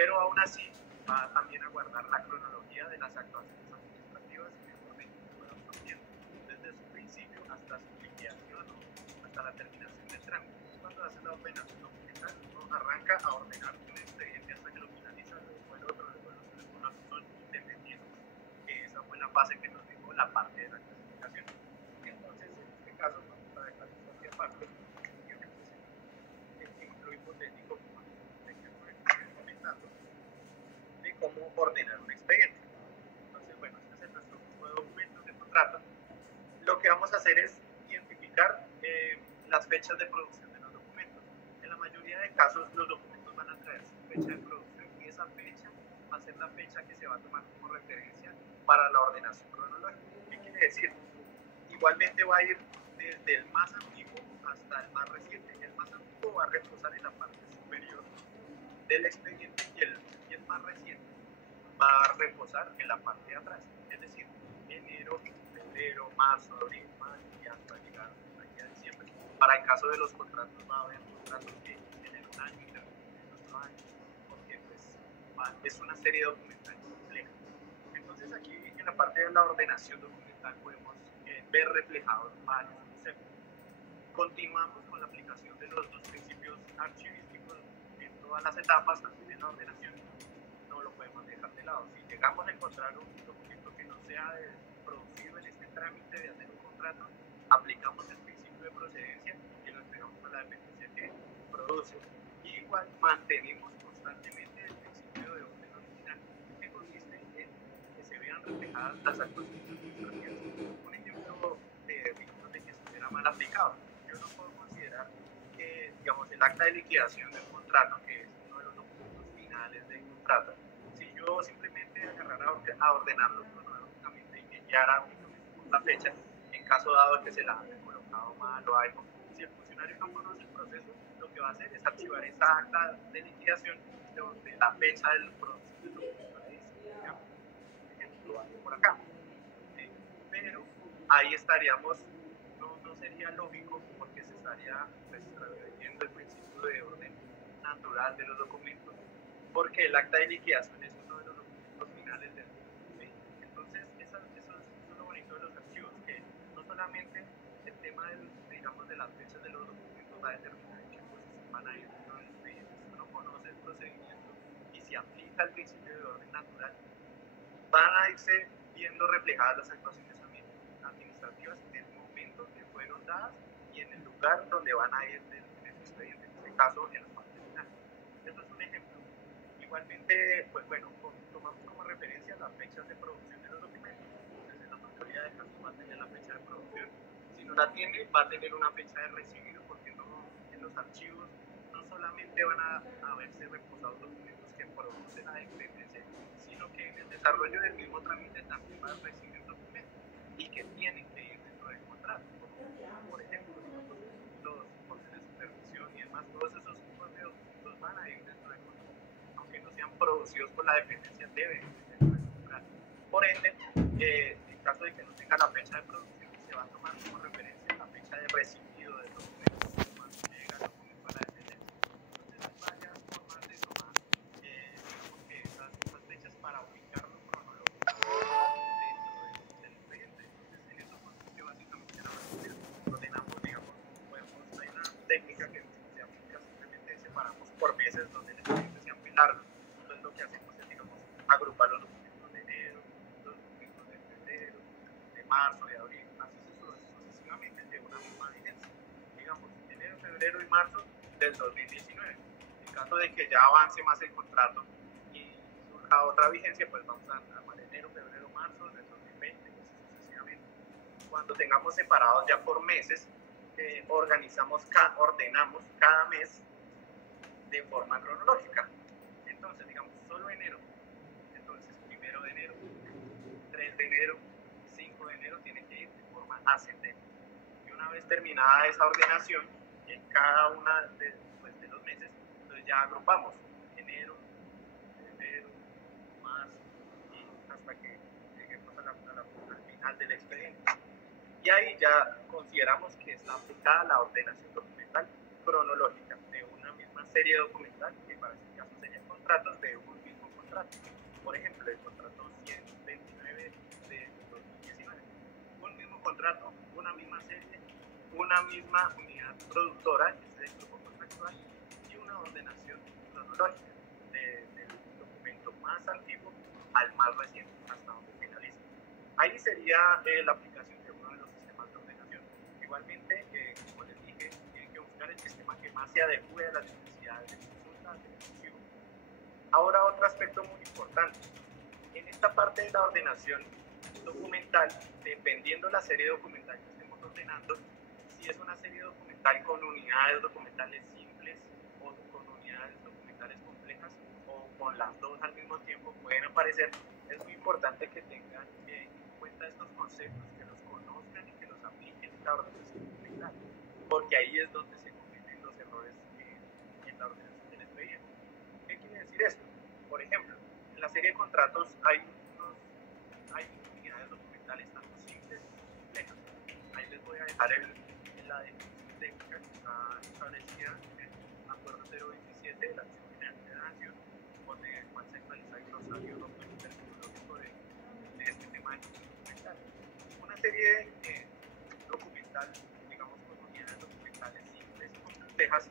pero aún así va también a guardar la cronología de las actuaciones administrativas en el orden que pueda surgiendo, desde su principio hasta su liquidación o hasta la terminación del trámite. Cuando hace la ordenación documental, uno arranca a ordenar un expediente hasta que lo finaliza, luego el otro, luego los teléfonos son independientes, que esa fue la fase que nos dejó la parte de la clasificación. Entonces, en este caso, vamos a dejar esta parte, el ejemplo hipotético, como estoy comentando, de cómo ordenar un expediente. Entonces, bueno, este es nuestro grupo de documentos de contrato. Lo que vamos a hacer es identificar las fechas de producción de los documentos. En la mayoría de casos, los documentos van a traer su fecha de producción y esa fecha va a ser la fecha que se va a tomar como referencia para la ordenación cronológica. ¿Qué quiere decir? Igualmente va a ir desde el más antiguo hasta el más reciente. El más antiguo va a reposar en la parte superior del expediente y el más reciente va a reposar en la parte de atrás. Es decir, enero, febrero, marzo, abril, mayo y hasta llegar aquí a diciembre. Para el caso de los contratos va a haber contratos que tienen un año y terminan otro año, porque pues, es una serie documental compleja. Entonces aquí en la parte de la ordenación documental podemos ver reflejados varios conceptos. Continuamos con la aplicación de los dos principios archivísticos en todas las etapas, también en la ordenación. No lo podemos dejar de lado. Si llegamos a encontrar un documento que no sea producido en este trámite de hacer un contrato, aplicamos el principio de procedencia y lo entregamos a la dependencia que produce. Y igual mantenemos constantemente el principio de orden original, que consiste en que se vean reflejadas las actuaciones administrativas. Un ejemplo de que estuviera mal aplicado. Yo no puedo considerar que, digamos, el acta de liquidación del contrato, que es uno de los documentos finales del contrato, si yo simplemente agarrara a ordenarlo cronológicamente y me guiara únicamente por la fecha, en caso dado que se la haya colocado mal o algo, si el funcionario no conoce el proceso, lo que va a hacer es archivar esa acta de liquidación donde la fecha del producto del documento le dice, digamos, ejemplo, por acá. Pero ahí estaríamos, no sería lógico porque se estaría pues, transgrediendo el principio de orden natural de los documentos, porque el acta de liquidación es uno de los documentos finales del documento. Entonces, eso es lo bonito de los archivos, que no solamente el tema digamos, de las fechas de los documentos va a determinar en qué posición van a ir dentro del expediente. Si uno conoce el procedimiento y se aplica el principio de orden natural, van a irse viendo reflejadas las actuaciones administrativas en el momento que fueron dadas y en el lugar donde van a ir en el expediente, en este caso en la parte final. Esto es un ejemplo. Igualmente, pues bueno, tomamos como referencia las fechas de producción de los documentos. Entonces, en la mayoría de casos va a tener la fecha de producción. Si no la tiene, va a tener una fecha de recibido, porque no, en los archivos no solamente van a verse reposados documentos que producen la dependencia, sino que en el desarrollo del mismo trámite también va a recibir documentos y que tienen que ir dentro del contrato. Por ejemplo, los informes de supervisión y demás, todos esos tipos de documentos van a ir dentro del contrato. Aunque no sean producidos por la dependencia, deben ir dentro del contrato. Por ende, en caso de que no tenga la fecha de producción, se va a tomar como referencia la fecha de recibido del documento cuando llega el documento a la dependencia. Entonces, hay varias formas de tomar digamos que esas fechas para ubicarlo cronológicamente dentro del expediente. Entonces, en eso consiste básicamente la ordenación. Ordenamos, digamos, hay una técnica que se aplica, simplemente separamos por meses donde el expediente sea muy largo. Entonces, lo que hacemos es, digamos, agrupar los documentos de enero, los documentos de febrero, de marzo, de abril, así sucesivamente de una misma vigencia. Digamos, enero, febrero y marzo del 2019. En caso de que ya avance más el contrato y surja otra vigencia, pues vamos a armar enero, febrero, marzo del 2020 y así sucesivamente. Cuando tengamos separados ya por meses, ordenamos cada mes de forma cronológica. Entonces, digamos, solo enero. Entonces, 1 de enero, 3 de enero, 5 de enero tiene que ir de forma ascendente. Y una vez terminada esa ordenación, en cada una de los meses, entonces ya agrupamos enero, febrero, marzo, y hasta que lleguemos al final del expediente. Y ahí ya consideramos que está aplicada la ordenación documental cronológica de una misma serie documental, que para este caso sería el contrato, contratos de un mismo contrato. Por ejemplo, el contrato 129 de 2019. Un mismo contrato, una misma serie, una misma unidad productora, que es el grupo contractual, y una ordenación cronológica del documento más antiguo al más reciente, hasta donde finaliza. Ahí sería la aplicación de uno de los sistemas de ordenación. Igualmente, como les dije, tienen que buscar el sistema que más se adecue a las necesidades de consulta del archivo. Ahora, otro aspecto muy importante. En esta parte de la ordenación documental, dependiendo la serie documental que estemos ordenando, si es una serie documental con unidades documentales simples o con unidades documentales complejas o con las dos al mismo tiempo pueden aparecer, es muy importante que tengan en cuenta estos conceptos, que los conozcan y que los apliquen en la ordenación documental, porque ahí es donde se cometen los errores en la ordenación del expediente. ¿Qué quiere decir esto? Por ejemplo, en la serie de contratos hay unidades documentales tanto simples como complejas. Ahí les voy a dejar la definición técnica que está establecida en el Acuerdo 027 de la Acción General de la Nación, con el cual se actualiza el glosario terminológico de este tema de documental. Una serie documental, digamos, con unidades documentales simples y complejas.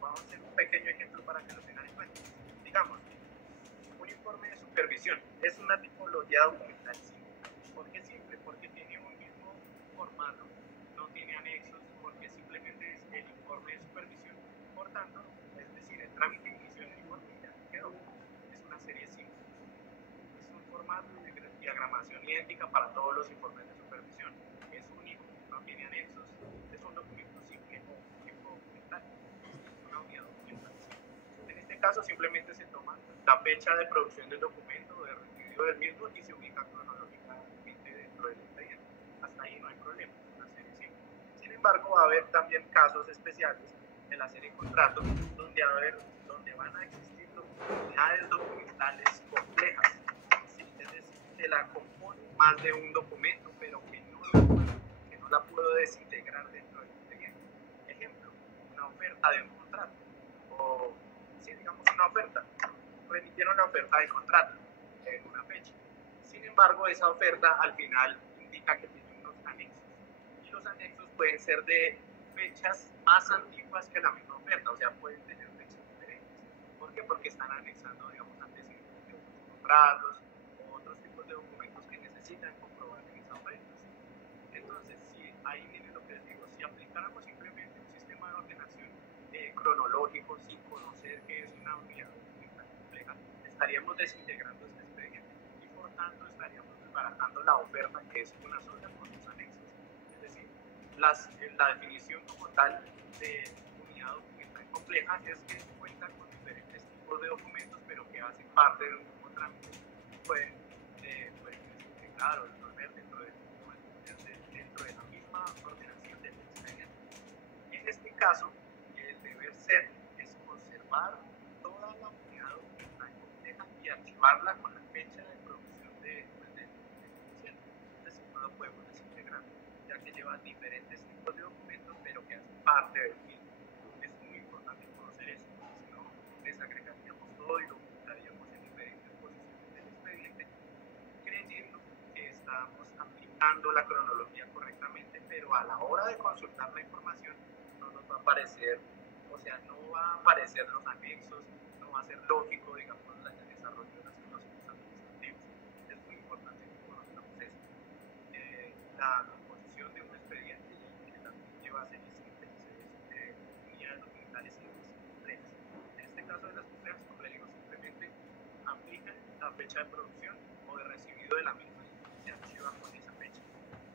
Vamos a hacer un pequeño ejemplo para que lo tengan en cuenta. Digamos, un informe de supervisión es una tipología documental simple. ¿Por qué simple? Porque tiene un mismo formato, no tiene anexos, porque simplemente es el informe de supervisión. Por tanto, es decir, el trámite de inicio del informe ya quedó. Es una serie simple. Es un formato de diagramación idéntica para todos los informes de supervisión. Es único, no tiene anexos, es un documento simple o un tipo documental. Es una unidad documental simple. En este caso, simplemente se toma la fecha de producción del documento o de recibido del mismo y se ubica cronológicamente dentro del expediente. Hasta ahí no hay problema, es una serie simple. Sin embargo, va a haber también casos especiales en la serie de contratos donde van a existir unidades documentales complejas. ¿Sí? Es decir, que la componen más de un documento, pero que no la puedo desintegrar dentro del expediente. Ejemplo, una oferta de un contrato. O, sí, digamos una oferta. Remitieron la oferta del contrato en una fecha. Sin embargo, esa oferta al final indica que tiene unos anexos. Y los anexos pueden ser de fechas más antiguas que la misma oferta, o sea, pueden tener fechas diferentes. ¿Por qué? Porque están anexando, digamos, antecedentes de otros contratos o otros tipos de documentos que necesitan comprobar en esa oferta. Entonces, si ahí viene lo que les digo, si aplicáramos simplemente un sistema de ordenación cronológico sin conocer qué es una unidad documental compleja, estaríamos desintegrando este expediente y por tanto estaríamos desbaratando la oferta, que es una sola con sus anexos. Es decir, la definición como tal de unidad documental compleja es que cuentan con diferentes tipos de documentos, pero que hacen parte de un mismo trámite, pueden desintegrar o disolver dentro de la misma ordenación del expediente. En este caso, el deber ser es conservar toda la unidad documental compleja y archivarla con la fecha de producción del expediente. Es decir, no lo podemos desintegrar, ya que lleva diferentes tipos de documentos, pero que hacen parte del mismo. Es muy importante conocer eso, porque si no, desagregaríamos todo y lo ocultaríamos en diferentes posiciones del expediente, creyendo que estamos aplicando la cronología correctamente, pero a la hora de consultar la información no nos va a aparecer, o sea, no va a aparecer los anexos, no va a ser lógico, digamos, el desarrollo de las situaciones administrativas. Es muy importante que conozcamos eso. La composición de un expediente, que también lleva series simples y unidades documentales simples y complejas. En este caso de las complejas, como le digo, simplemente aplican la fecha de producción o de recibido de la misma y se archiva con esa fecha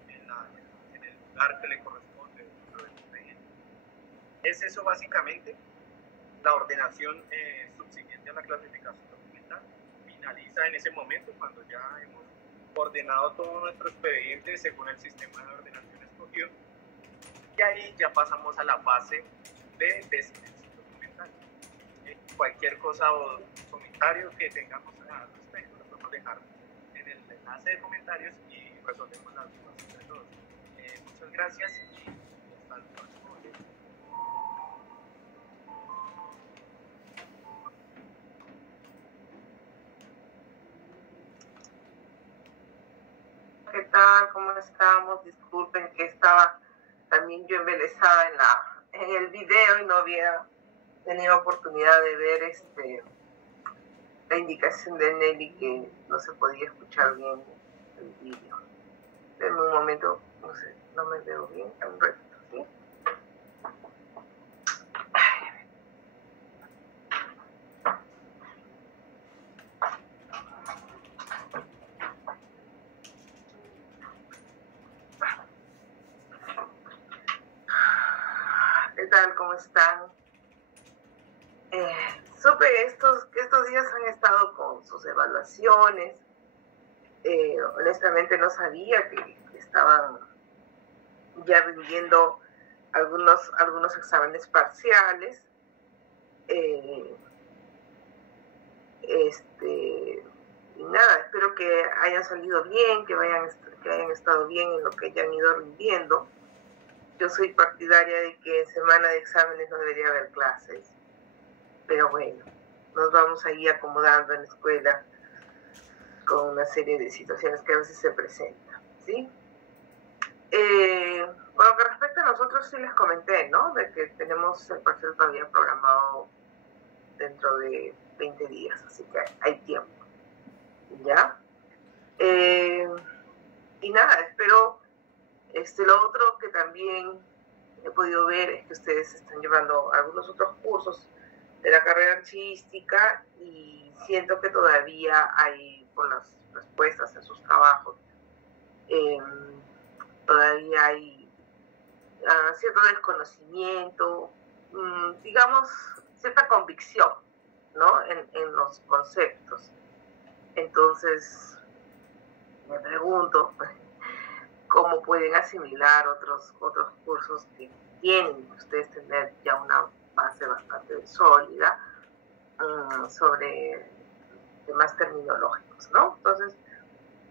en el lugar que le corresponde dentro del expediente. Es eso básicamente. La ordenación subsiguiente a la clasificación documental finaliza en ese momento cuando ya hemos ordenado todo nuestro expediente según el sistema de ordenación escogido, y ahí ya pasamos a la fase de desinfección documental. Cualquier cosa o comentario que tengamos al respecto lo podemos dejar en el enlace de comentarios y resolvemos las dudas entre todos. Muchas gracias y hasta el próximo video. tal? ¿Cómo estamos? Disculpen que estaba también yo embelesada en el video y no había tenido oportunidad de ver la indicación de Nelly que no se podía escuchar bien el video. En un momento, no sé, no me veo bien, un ratito, ¿sí? ¿Qué tal? ¿Cómo están? Supe que estos días han estado con sus evaluaciones. Honestamente no sabía que estaban ya rindiendo algunos exámenes parciales. Y nada, espero que hayan salido bien, que hayan estado bien en lo que hayan ido rindiendo. Yo soy partidaria de que en semana de exámenes no debería haber clases, pero bueno, nos vamos ahí acomodando en la escuela con una serie de situaciones que a veces se presentan, ¿sí? Bueno, que respecto a nosotros sí les comenté, ¿no? De que tenemos el parcial todavía programado dentro de 20 días, así que hay tiempo, ¿ya? Y nada, espero, lo otro que también he podido ver es que ustedes están llevando algunos otros cursos de la carrera archivística y siento que todavía hay, por las respuestas en sus trabajos, todavía hay cierto desconocimiento, digamos, cierta convicción, ¿no? En los conceptos. Entonces, me pregunto cómo pueden asimilar otros cursos que tienen ustedes tener ya una base bastante sólida sobre temas terminológicos, ¿no? Entonces,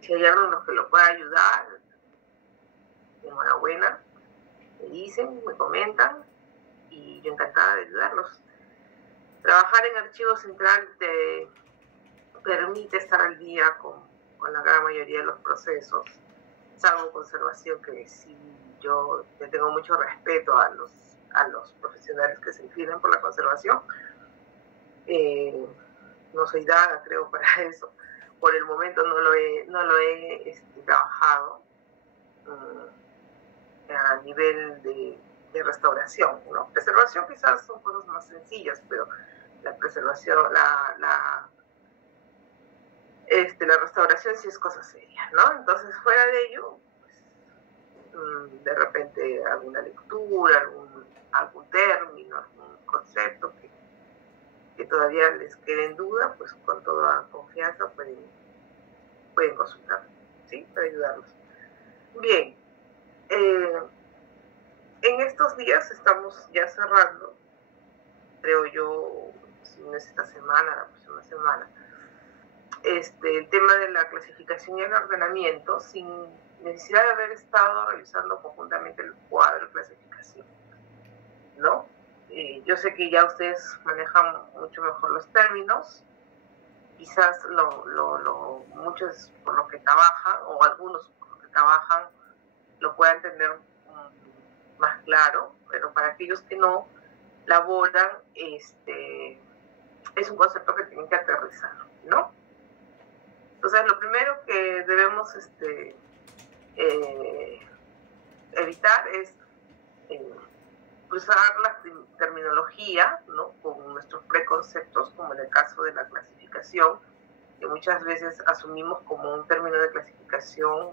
si hay algo que lo pueda ayudar, enhorabuena, me dicen, me comentan y yo encantada de ayudarlos. Trabajar en Archivo Central te permite estar al día con la gran mayoría de los procesos, salvo conservación, que sí, yo le tengo mucho respeto a los profesionales que se inclinan por la conservación. No soy dada, creo, para eso. Por el momento no lo he trabajado a nivel de restauración, ¿no? Preservación quizás son cosas más sencillas, pero la preservación, la restauración sí es cosa seria, ¿no? Entonces, fuera de ello, pues, de repente alguna lectura, algún término, algún concepto que todavía les quede en duda, pues con toda confianza pueden consultar, ¿sí? Para ayudarlos. Bien, en estos días estamos ya cerrando, creo yo, si no es esta semana, la próxima semana, el tema de la clasificación y el ordenamiento sin necesidad de haber estado revisando conjuntamente el cuadro de clasificación, ¿no? Yo sé que ya ustedes manejan mucho mejor los términos, quizás muchos por lo que trabajan, o algunos por lo que trabajan, lo puedan tener más claro, pero para aquellos que no laboran, es un concepto que tienen que aterrizar, ¿no? Entonces, lo primero que debemos evitar es usar la terminología, ¿no? Con nuestros preconceptos, como en el caso de la clasificación, que muchas veces asumimos como un término de clasificación,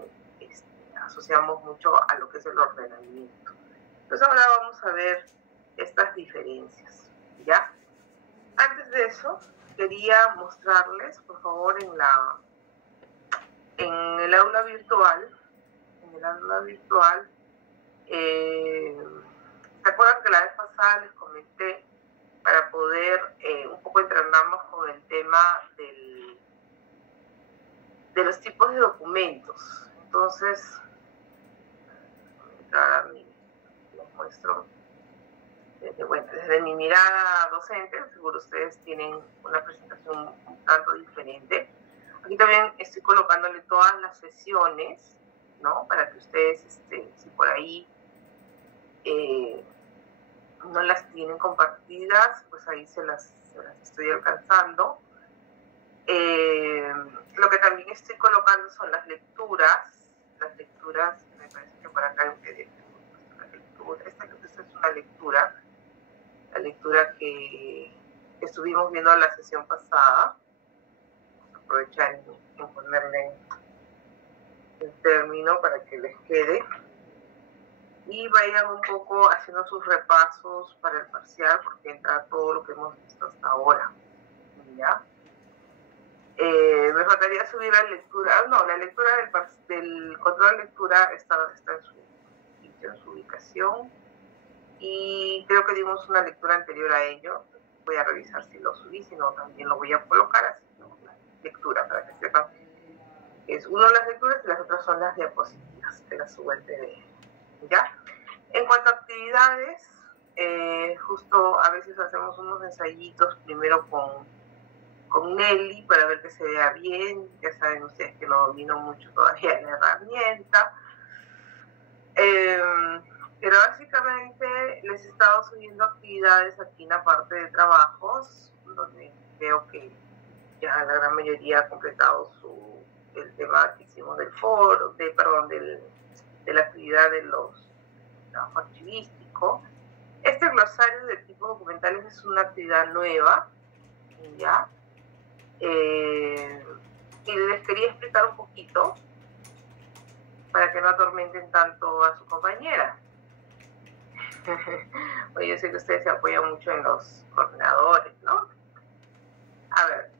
asociamos mucho a lo que es el ordenamiento. Entonces ahora vamos a ver estas diferencias, ¿ya? Antes de eso, quería mostrarles, por favor, en el aula virtual, ¿se acuerdan que la vez pasada les comenté para poder un poco entrenarnos con el tema de los tipos de documentos? Entonces, les muestro desde mi mirada docente. Seguro ustedes tienen una presentación un tanto diferente. Aquí también estoy colocándole todas las sesiones, ¿no? Para que ustedes, si por ahí no las tienen compartidas, pues ahí se las estoy alcanzando. Lo que también estoy colocando son las lecturas, me parece que por acá hay un PDF, esta es una lectura, la lectura que estuvimos viendo la sesión pasada. Aprovechar en ponerle el término para que les quede y vayan un poco haciendo sus repasos para el parcial, porque entra todo lo que hemos visto hasta ahora, ¿ya? Me faltaría subir la lectura, no, la lectura del control de lectura está en su ubicación, y creo que dimos una lectura anterior a ello. Voy a revisar si lo subí, si no también lo voy a colocar así, ¿no? La lectura, para que sepan que es una de las lecturas y las otras son las diapositivas, te las subo el PDF, ¿ya? En cuanto a actividades, justo a veces hacemos unos ensayitos primero con Nelly para ver que se vea bien. Ya saben ustedes que no domino mucho todavía la herramienta, pero básicamente les he estado subiendo actividades aquí en la parte de trabajos, donde veo que ya la gran mayoría ha completado el tema que hicimos del foro, de la actividad de los trabajo archivístico. Este glosario de tipos documentales es una actividad nueva, ¿ya? Y les quería explicar un poquito para que no atormenten tanto a su compañera. Oye, yo sé que ustedes se apoyan mucho en los coordinadores, ¿no? A ver,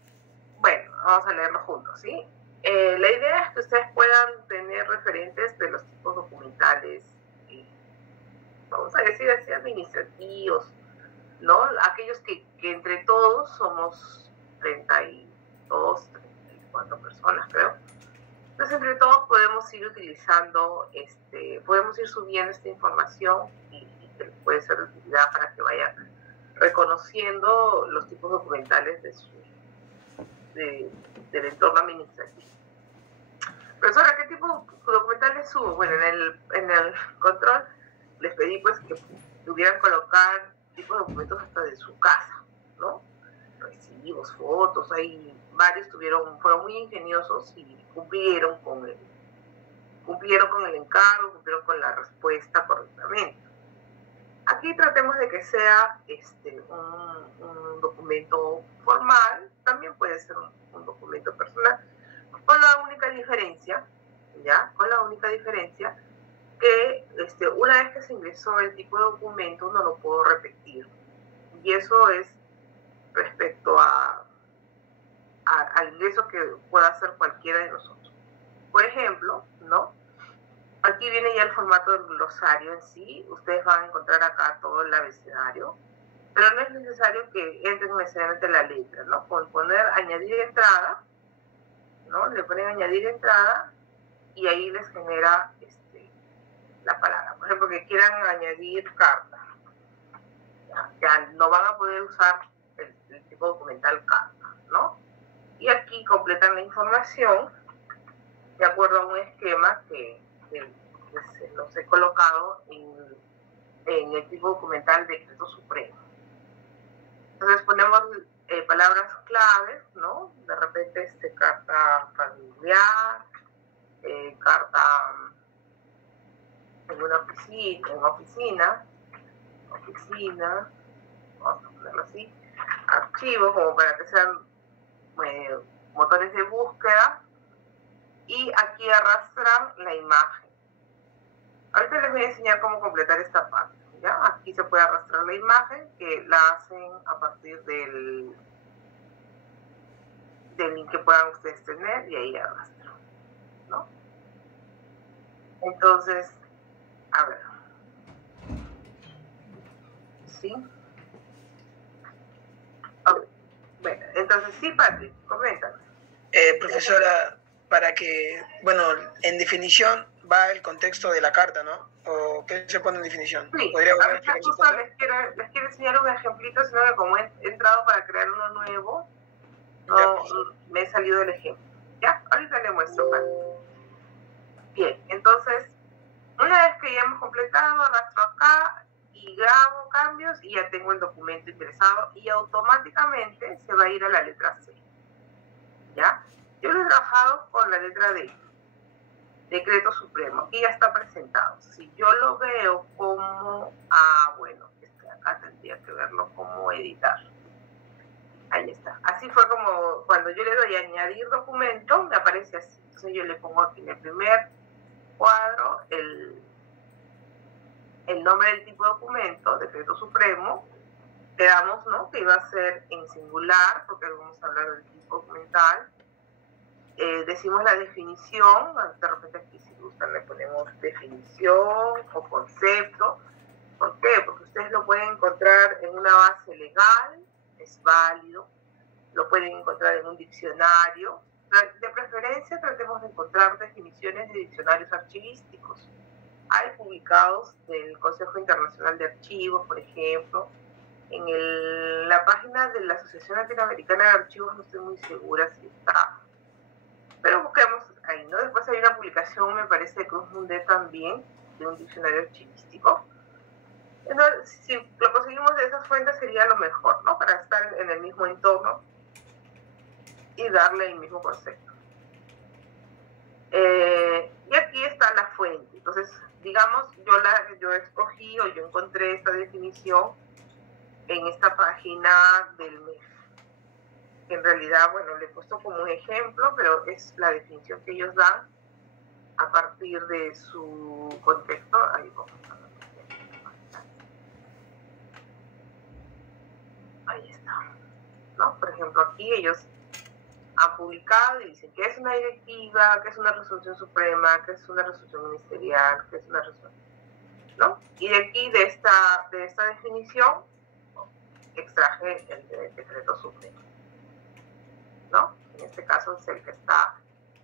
bueno, vamos a leerlo juntos, ¿sí? La idea es que ustedes puedan tener referentes de los tipos documentales, vamos a decir así, administrativos, ¿no? Aquellos que entre todos somos 32, 34 personas, creo. Entonces, entre todos podemos ir utilizando, podemos ir subiendo esta información y que puede ser de utilidad para que vayan reconociendo los tipos documentales del entorno administrativo. Profesora, ¿qué tipo de documentales subo? Bueno, en el control les pedí pues que pudieran colocar tipos de documentos hasta de su casa, ¿no? Recibos, fotos, hay varios fueron muy ingeniosos y cumplieron con el encargo, cumplieron con la respuesta correctamente. Aquí tratemos de que sea un documento formal, también puede ser un documento personal, con la única diferencia, ¿ya? Con la única diferencia que una vez que se ingresó el tipo de documento no lo puedo repetir. Y eso es respecto al ingreso que pueda hacer cualquiera de nosotros. Por ejemplo, ¿no? Aquí viene ya el formato del glosario en sí. Ustedes van a encontrar acá todo el abecedario, pero no es necesario que entren necesariamente la letra, ¿no? Con poner añadir entrada, ¿no? Le ponen añadir entrada y ahí les genera la palabra. Por ejemplo, que quieran añadir carta. Ya no van a poder usar el tipo documental carta, ¿no? Y aquí completan la información de acuerdo a un esquema que los he colocado en el tipo documental decreto supremo. Entonces ponemos palabras claves, ¿no? De repente carta familiar, carta en una oficina, vamos a ponerlo así, archivos como para que sean motores de búsqueda, y aquí arrastran la imagen. Ahorita les voy a enseñar cómo completar esta parte, ¿ya? Aquí se puede arrastrar la imagen, que la hacen a partir del link que puedan ustedes tener, y ahí arrastran, ¿no? Entonces, a ver. ¿Sí? Okay. Bueno, entonces sí, Patrick, coméntame. Profesora, para que, bueno, en definición va el contexto de la carta, ¿no? ¿O qué se pone en definición? Sí, ¿Podría volver a ahorita justo les quiero enseñar un ejemplito, sino que como he entrado para crear uno nuevo, no me he salido del ejemplo. ¿Ya? Ahorita le muestro, Patrick. Bien, entonces, una vez que ya hemos completado, arrastro acá y grabo cambios y ya tengo el documento ingresado y automáticamente se va a ir a la letra C. ¿Ya? Yo lo he trabajado con la letra D, Decreto Supremo, y ya está presentado. Si yo lo veo como, bueno, acá tendría que verlo como editar. Ahí está. Así fue como cuando yo le doy a añadir documento, me aparece así. Entonces yo le pongo aquí en el primer cuadro el nombre del tipo de documento, Decreto Supremo. Quedamos, ¿no?, que iba a ser en singular, porque vamos a hablar del tipo documental. Decimos la definición, de repente aquí si gustan le ponemos definición o concepto. ¿Por qué? Porque ustedes lo pueden encontrar en una base legal, es válido, lo pueden encontrar en un diccionario. De preferencia tratemos de encontrar definiciones de diccionarios archivísticos. Hay publicados del Consejo Internacional de Archivos, por ejemplo. En la página de la Asociación Latinoamericana de Archivos no estoy muy segura si está, pero busquemos ahí, ¿no? Después hay una publicación, me parece, de Cruz Mundet también, de un diccionario archivístico. Entonces, si lo conseguimos de esas fuentes sería lo mejor, ¿no? Para estar en el mismo entorno y darle el mismo concepto. Y aquí está la fuente. Entonces, digamos, yo escogí o yo encontré esta definición en esta página del MEF. En realidad, bueno, le he puesto como un ejemplo, pero es la definición que ellos dan a partir de su contexto. Ahí vamos a ver. Ahí está, ¿no? Por ejemplo, aquí ellos han publicado y dicen que es una directiva, que es una resolución suprema, que es una resolución ministerial, que es una resolución, ¿no? Y de aquí, de esta definición, extraje el decreto supremo, ¿no? En este caso es el que está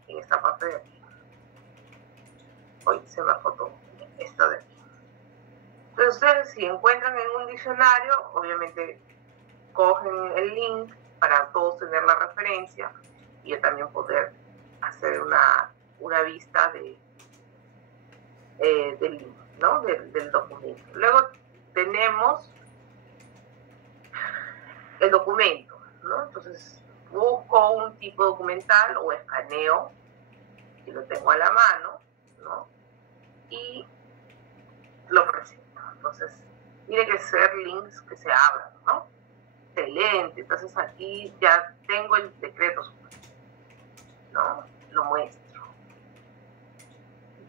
en esta parte de aquí. Hoy se me foto esta de aquí. Entonces, ustedes, si encuentran en un diccionario, obviamente cogen el link para todos tener la referencia y yo también poder hacer una vista del link, ¿no? Del documento. Luego tenemos el documento, ¿no? Entonces busco un tipo documental o escaneo, si lo tengo a la mano, ¿no? Y lo presento. Entonces tiene que ser links que se abran, ¿no? Excelente. Entonces aquí ya tengo el decreto, ¿no? Lo muestro.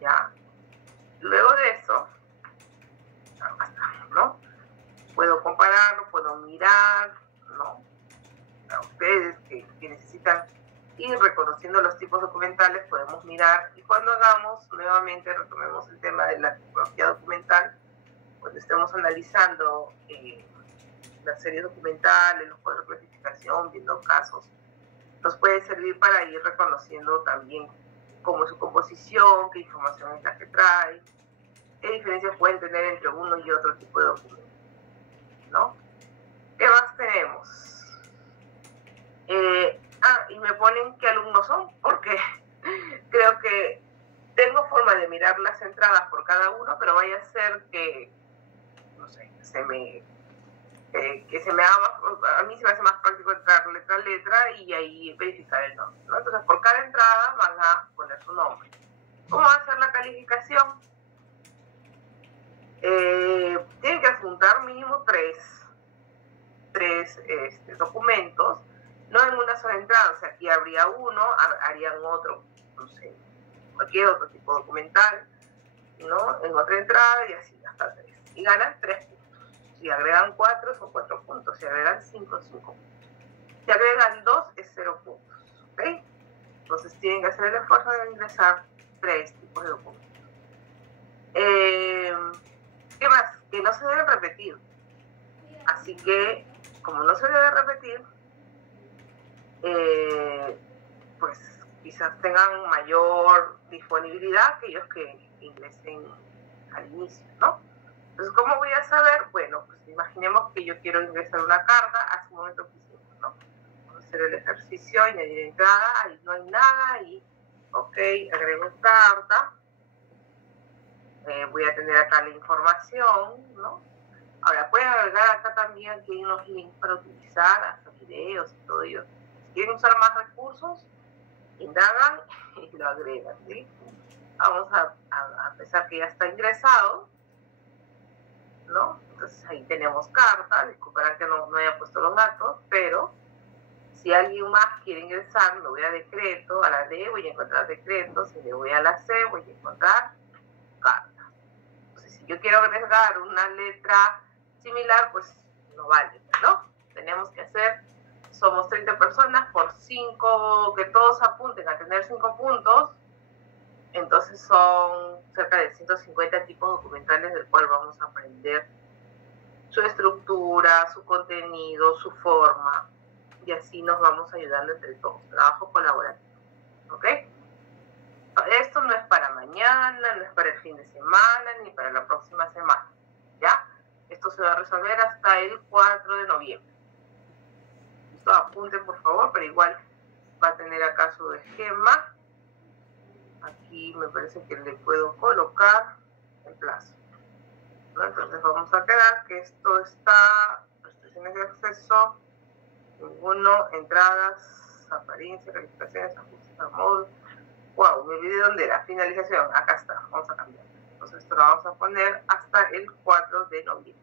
Ya. Luego de eso, acá está, ¿no? Puedo compararlo, puedo mirar, ¿no? A ustedes que necesitan ir reconociendo los tipos documentales, podemos mirar. Y cuando hagamos, nuevamente retomemos el tema de la tipología documental, cuando estemos analizando las series documentales, los cuadros de clasificación, viendo casos, nos puede servir para ir reconociendo también cómo es su composición, qué información es la que trae, qué diferencias pueden tener entre uno y otro tipo de documento, ¿no? ¿Qué más tenemos? Y me ponen qué alumnos son, porque creo que tengo forma de mirar las entradas por cada uno, pero vaya a ser que, no sé, que se me haga, a mí se me hace más práctico entrar letra a letra y ahí verificar el nombre, ¿no? Entonces, por cada entrada van a poner su nombre. ¿Cómo va a ser la calificación? Tienen que adjuntar mínimo tres documentos, no en una sola entrada. O sea, aquí habría uno, harían otro, no sé, cualquier otro tipo documental, ¿no? En otra entrada y así, hasta 3. Y ganan 3 puntos. Si agregan 4, son 4 puntos. Si agregan 5, 5 puntos. Si agregan 2, es 0 puntos. ¿Ok? Entonces tienen que hacer el esfuerzo de ingresar 3 tipos de documentos. ¿Qué más? Que no se deben repetir. Así que, como no se debe repetir, pues quizás tengan mayor disponibilidad aquellos que ingresen al inicio, ¿no? Entonces, ¿cómo voy a saber? Bueno, pues imaginemos que yo quiero ingresar una carta, hace un momento que hicimos, ¿no? Vamos a hacer el ejercicio, añadir entrada, ahí no hay nada, y ok, agrego carta, Voy a tener acá la información, ¿no? Ahora, pueden agregar acá también que hay unos links para utilizar, hasta videos y todo ello. Si quieren usar más recursos, indagan y lo agregan, ¿sí? Vamos a pensar que ya está ingresado, ¿no? Entonces ahí tenemos carta, disculparán que no haya puesto los datos, pero si alguien más quiere ingresar, me voy a decreto, a la D voy a encontrar decreto, si le voy a la C voy a encontrar carta. Entonces, si yo quiero agregar una letra similar, pues no vale, ¿no? Tenemos que hacer, somos 30 personas por 5, que todos apunten a tener 5 puntos, entonces son cerca de 150 tipos documentales del cual vamos a aprender su estructura, su contenido, su forma, y así nos vamos ayudando entre todos. Trabajo colaborativo, ¿ok? Esto no es para mañana, no es para el fin de semana, ni para la próxima semana, ¿ya? Esto se va a resolver hasta el 4 de noviembre. Listo, apunten por favor, pero igual va a tener acá su esquema. Aquí me parece que le puedo colocar el plazo, ¿no? Entonces vamos a quedar que esto está, restricciones de acceso, ninguno, entradas, apariencia, calificaciones, ajustes al módulo. Wow, me olvidé dónde era, finalización, acá está, vamos a cambiar. Entonces esto lo vamos a poner hasta el 4 de noviembre.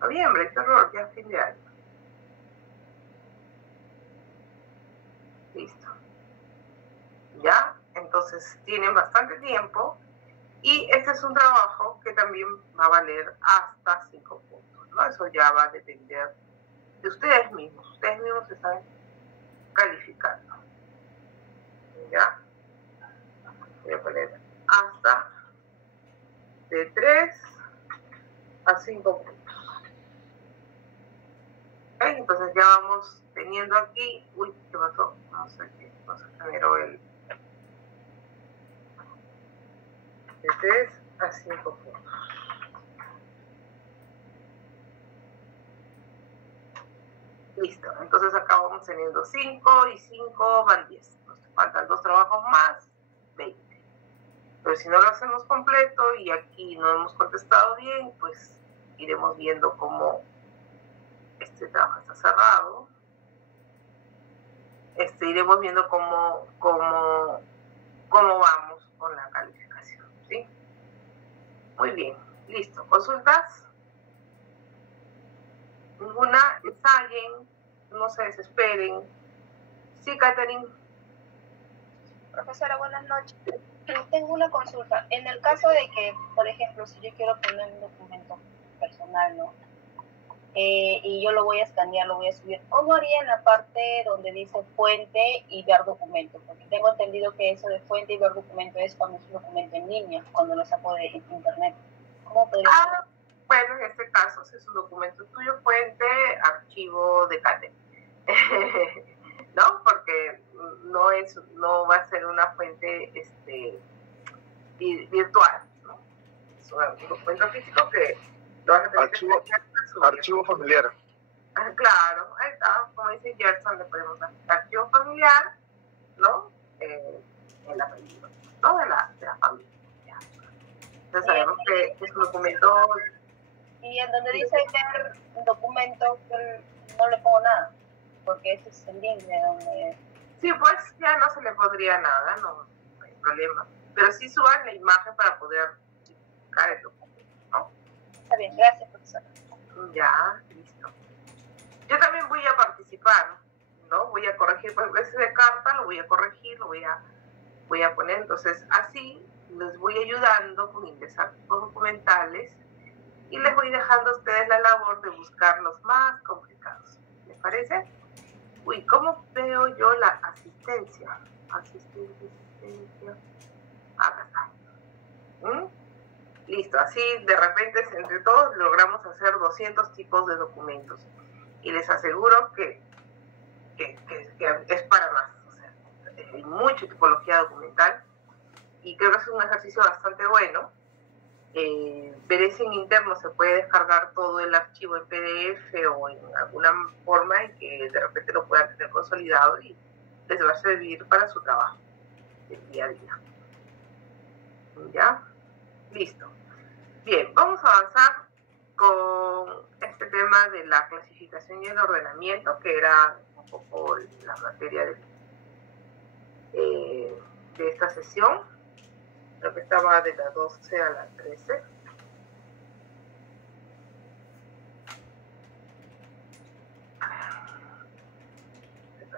Noviembre, qué horror, ya es fin de año. Listo. ¿Ya? Entonces tienen bastante tiempo y este es un trabajo que también va a valer hasta 5 puntos, ¿no? Eso ya va a depender de ustedes mismos. Ustedes mismos se están calificando. ¿Ya? Voy a poner hasta de 3 a 5 puntos. ¿Ok? Entonces ya vamos teniendo aquí, uy, ¿qué pasó? No sé qué, no se generó el de 3 a 5 puntos. Listo, entonces acá vamos teniendo 5 y 5 van 10. Nos faltan 2 trabajos más, 20. Pero si no lo hacemos completo y aquí no hemos contestado bien, pues iremos viendo cómo este trabajo está cerrado. Iremos viendo cómo vamos con la calificación, ¿sí? Muy bien, listo. ¿Consultas? Ninguna, ensayen, no se desesperen. Sí, Catherine. Profesora, buenas noches. Tengo una consulta. En el caso de que, por ejemplo, si yo quiero poner un documento personal, ¿no? Y yo lo voy a escanear, lo voy a subir, ¿cómo haría en la parte donde dice fuente y ver documento? Porque tengo entendido que eso de fuente y ver documento es cuando es un documento en línea, cuando lo saco de internet. ¿Cómo podría ser? Bueno, en este caso, si es un documento tuyo, fuente, archivo de CATE. ¿No? Porque no va a ser una fuente virtual, ¿no? Es un documento físico que lo vas a tener archivo familiar. Claro, ahí está, como dice Gerson, le podemos dar archivo familiar, ¿no? El apellido, ¿no? De la familia. Ya. Entonces sabemos que es un documento. Y en donde dice ver documento, no le pongo nada, porque ese es el link de donde... Sí, pues ya no se le pondría nada, no hay problema. Pero sí suban la imagen para poder verificar el documento, ¿no? Está bien, gracias, profesora. Ya, listo. Yo también voy a participar, ¿no? Voy a corregir, pues ese de carta lo voy a corregir, lo voy a poner, entonces así les voy ayudando con ingresar tipos documentales y les voy dejando a ustedes la labor de buscar los más complicados. ¿Les parece? Uy, ¿cómo veo yo la asistencia? Asistencia. Acá está. Listo, así de repente entre todos logramos hacer 200 tipos de documentos. Y les aseguro que es para más. O sea, hay mucha tipología documental y creo que es un ejercicio bastante bueno. Verecen interno se puede descargar todo el archivo en PDF o en alguna forma en que de repente lo puedan tener consolidado y les va a servir para su trabajo. del día a día. ¿Ya? Listo. Bien, vamos a avanzar con este tema de la clasificación y el ordenamiento, que era un poco la materia de esta sesión. Creo que estaba de las 12 a las 13.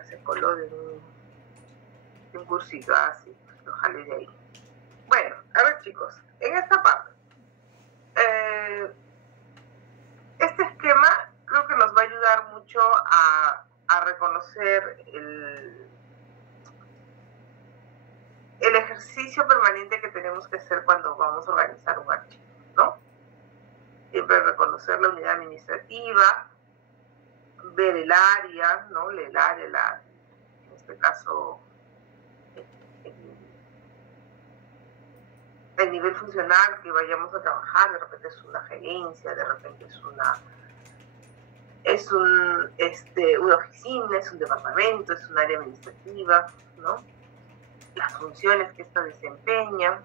Se coló de un cursito así, lo jalé de ahí. Bueno, a ver chicos, en esta parte, este esquema creo que nos va a ayudar mucho a reconocer el ejercicio permanente que tenemos que hacer cuando vamos a organizar un archivo, ¿no? Siempre reconocer la unidad administrativa, ver el área, ¿no? El área, en este caso, el nivel funcional que vayamos a trabajar. De repente es una gerencia, de repente es una oficina, es un departamento, es un área administrativa, ¿no? Las funciones que ésta desempeña,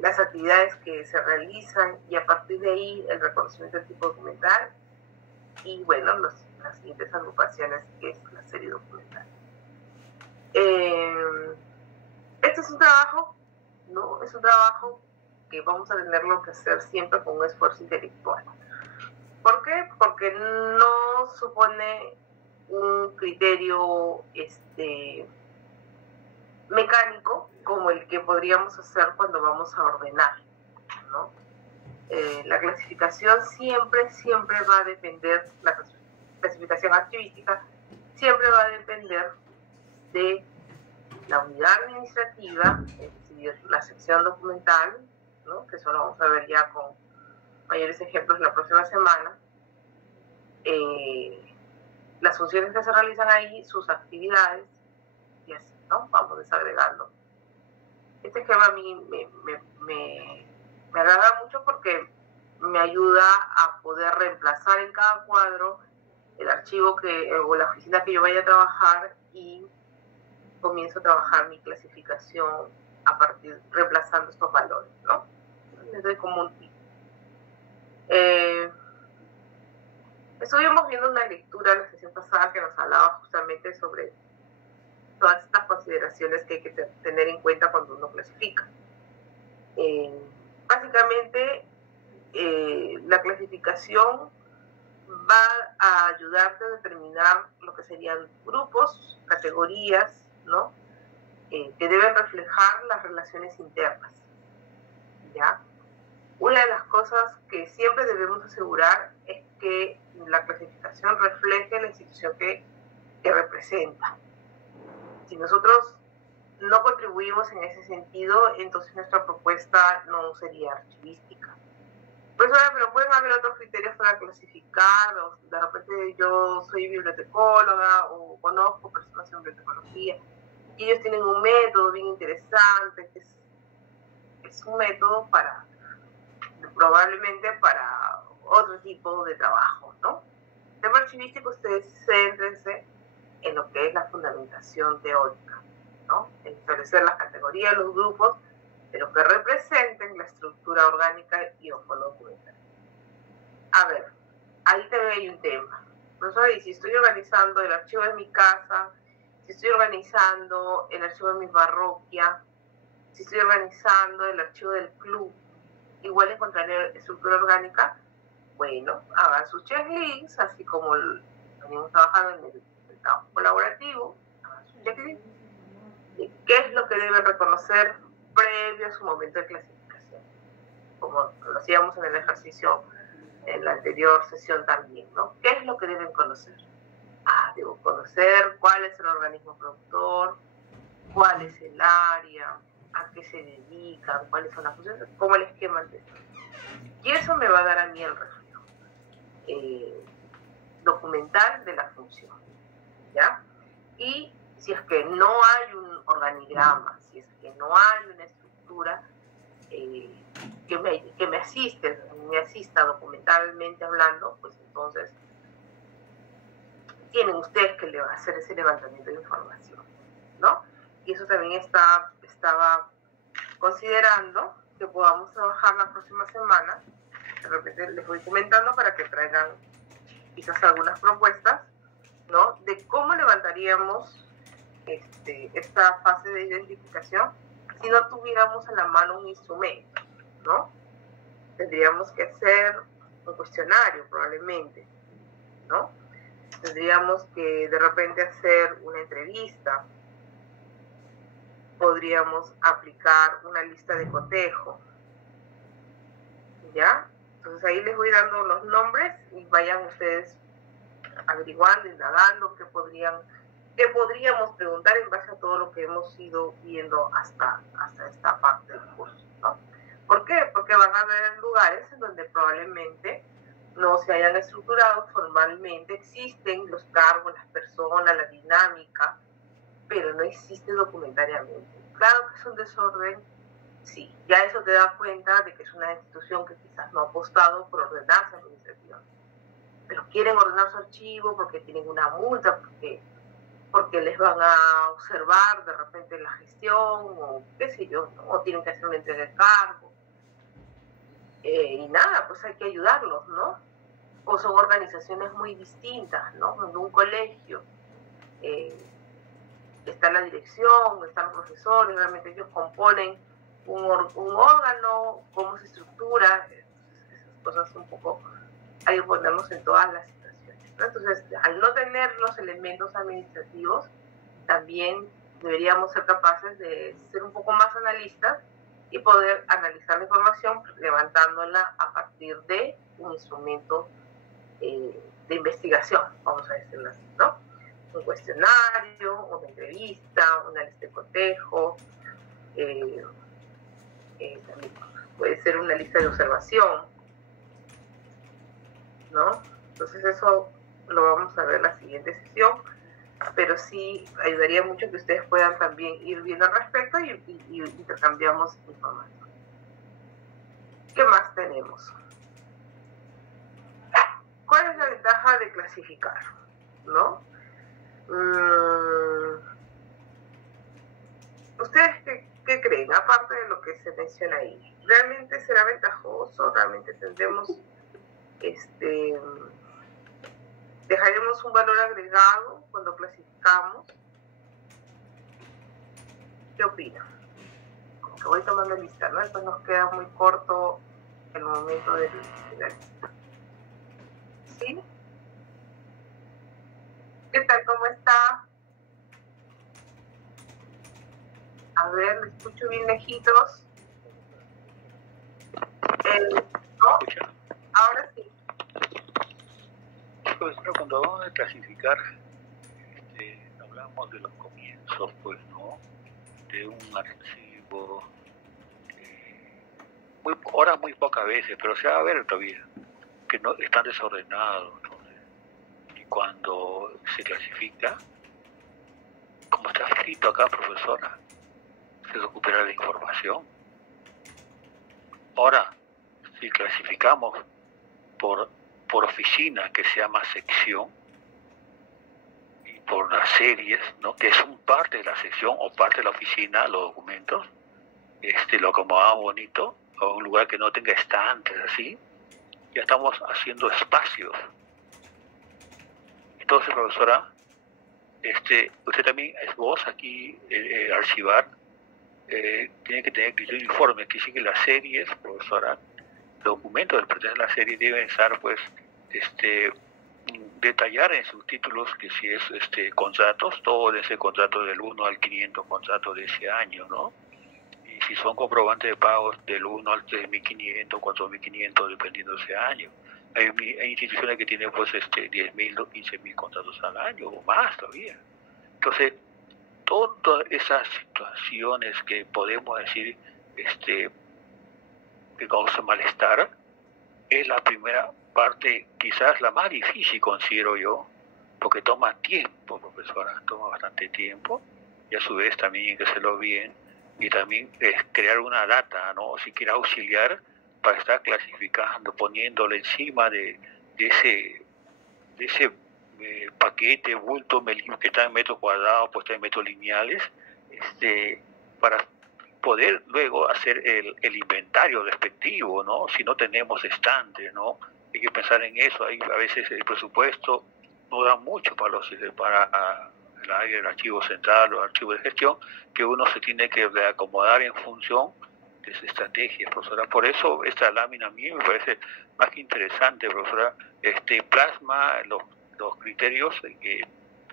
las actividades que se realizan, y a partir de ahí el reconocimiento del tipo documental y, bueno, las siguientes agrupaciones, que es la serie documental. Este es un trabajo, ¿no? Es un trabajo que vamos a tenerlo que hacer siempre con un esfuerzo intelectual. ¿Por qué? Porque no supone un criterio mecánico como el que podríamos hacer cuando vamos a ordenar, ¿no? La clasificación siempre va a depender, la clasificación archivística siempre va a depender de la unidad administrativa, es decir, la sección documental, ¿no? Que eso lo vamos a ver ya con mayores ejemplos la próxima semana. Las funciones que se realizan ahí, sus actividades, y así, ¿no? Vamos desagregando. Este esquema a mí me agrada mucho porque me ayuda a poder reemplazar en cada cuadro el archivo o la oficina que yo vaya a trabajar, y comienzo a trabajar mi clasificación reemplazando estos valores, ¿no? Les doy como un tip. Estuvimos viendo una lectura la sesión pasada que nos hablaba justamente sobre todas estas consideraciones que hay que tener en cuenta cuando uno clasifica. Básicamente, la clasificación va a ayudarte a determinar lo que serían grupos, categorías, ¿no? Que deben reflejar las relaciones internas, ¿ya? Una de las cosas que siempre debemos asegurar es que la clasificación refleje la institución que representa. Si nosotros no contribuimos en ese sentido, entonces nuestra propuesta no sería archivística. Pues ahora, pero pueden haber otros criterios para clasificar, o de repente yo soy bibliotecóloga o conozco personas en bibliotecología y ellos tienen un método bien interesante, que es un método probablemente para otro tipo de trabajo, ¿no? El tema archivístico, ustedes céntrense en lo que es la fundamentación teórica, ¿no? En establecer las categorías, los grupos, pero que representen la estructura orgánica y o documental. A ver, ahí también hay un tema. Profesora, y si estoy organizando el archivo de mi casa, si estoy organizando el archivo de mi parroquia, si estoy organizando el archivo del club, igual encontraré estructura orgánica. Bueno, hagan sus checklists, así como venimos trabajando en el trabajo colaborativo, hagan sus checklists de qué es lo que deben reconocer previo a su momento de clasificación, como lo hacíamos en el ejercicio en la anterior sesión también, ¿no? ¿Qué es lo que deben conocer? Debo conocer cuál es el organismo productor, cuál es el área, a qué se dedican, cuáles son las funciones, como el esquema anterior. Y eso me va a dar a mí el reflejo documental de la función, ¿ya? Y si es que no hay un organigrama, si es que no hay una estructura que me asista documentalmente hablando, pues entonces tienen ustedes que hacer ese levantamiento de información, ¿no? y eso también estaba considerando que podamos trabajar la próxima semana. De repente les voy comentando para que traigan quizás algunas propuestas, ¿no? De cómo levantaríamos esta fase de identificación si no tuviéramos a la mano un instrumento, ¿no? Tendríamos que hacer un cuestionario probablemente, ¿no? Tendríamos que de repente hacer una entrevista, podríamos aplicar una lista de cotejo, ¿ya? Entonces ahí les voy dando los nombres y vayan ustedes averiguando, indagando qué podríamos preguntar en base a todo lo que hemos ido viendo hasta esta parte del curso, ¿no? ¿Por qué? Porque van a haber lugares en donde probablemente no se hayan estructurado formalmente, existen los cargos, las personas, la dinámica, pero no existe documentariamente. Claro que es un desorden, sí, ya eso te da cuenta de que es una institución que quizás no ha apostado por ordenarse administrativamente, pero quieren ordenar su archivo porque tienen una multa, porque les van a observar de repente la gestión, o qué sé yo, ¿no? O tienen que hacer una entrega de cargo. Y nada, pues hay que ayudarlos, ¿no? O son organizaciones muy distintas, ¿no? En un colegio está la dirección, están los profesores, realmente ellos componen un órgano, cómo se estructura, esas cosas un poco hay que ponernos en todas las situaciones, ¿no? Entonces, al no tener los elementos administrativos, también deberíamos ser capaces de ser un poco más analistas y poder analizar la información levantándola a partir de un instrumento de investigación, vamos a decirlo así, ¿no? Un cuestionario, una entrevista, una lista de cotejo, también puede ser una lista de observación, ¿no? Entonces eso lo vamos a ver en la siguiente sesión, pero sí ayudaría mucho que ustedes puedan también ir viendo al respecto y intercambiamos información. ¿Qué más tenemos? ¿Cuál es la ventaja de clasificar? ¿No? ¿Ustedes qué creen? Aparte de lo que se menciona ahí, ¿realmente será ventajoso? ¿Realmente tendremos dejaremos un valor agregado cuando clasificamos? ¿Qué opinan? Como que voy tomando lista, ¿no? Después nos queda muy corto el momento de la lista. ¿Sí? ¿Qué tal? ¿Cómo está? A ver, me escucho bien lejitos. ¿No? Ahora sí. Profesor, cuando vamos a clasificar, hablamos de los comienzos, pues, ¿no? De un archivo, ahora muy pocas veces, pero se va a ver todavía, que no están desordenados. Entonces, y cuando se clasifica, como está escrito acá, profesora, se recupera la información. Ahora, si clasificamos por oficina, que se llama sección, y por las series, ¿no? Que son parte de la sección o parte de la oficina, los documentos, lo acomodamos bonito, a un lugar que no tenga estantes, así, ya estamos haciendo espacios. Entonces, profesora, usted también es vos aquí, archivar, tiene que tener criterio uniforme, que sí que las series, profesora, documentos que pertenecen a la serie deben estar, pues, detallar en sus títulos que si es contratos, todo ese contrato del 1 al 500 contratos de ese año, ¿no? Y si son comprobantes de pagos del 1 al 3.500, 4.500, dependiendo de ese año. Hay instituciones que tienen, pues, 10.000, 15.000 contratos al año o más todavía. Entonces, todas esas situaciones que podemos decir que causa malestar, es la primera parte, quizás la más difícil, considero yo, porque toma tiempo, profesora, toma bastante tiempo, y a su vez también hay que hacerlo bien, y también crear una data, ¿no? Si quiere auxiliar para estar clasificando, poniéndole encima de ese paquete, bulto, que está en metros cuadrados, pues está en metros lineales, para poder luego hacer el inventario respectivo, ¿no? Si no tenemos estantes, ¿no? Hay que pensar en eso. Hay, a veces el presupuesto no da mucho para el área del archivo central o archivo de gestión, que uno se tiene que reacomodar en función de esa estrategia, profesora. Por eso esta lámina a mí me parece más que interesante, profesora. Plasma los criterios que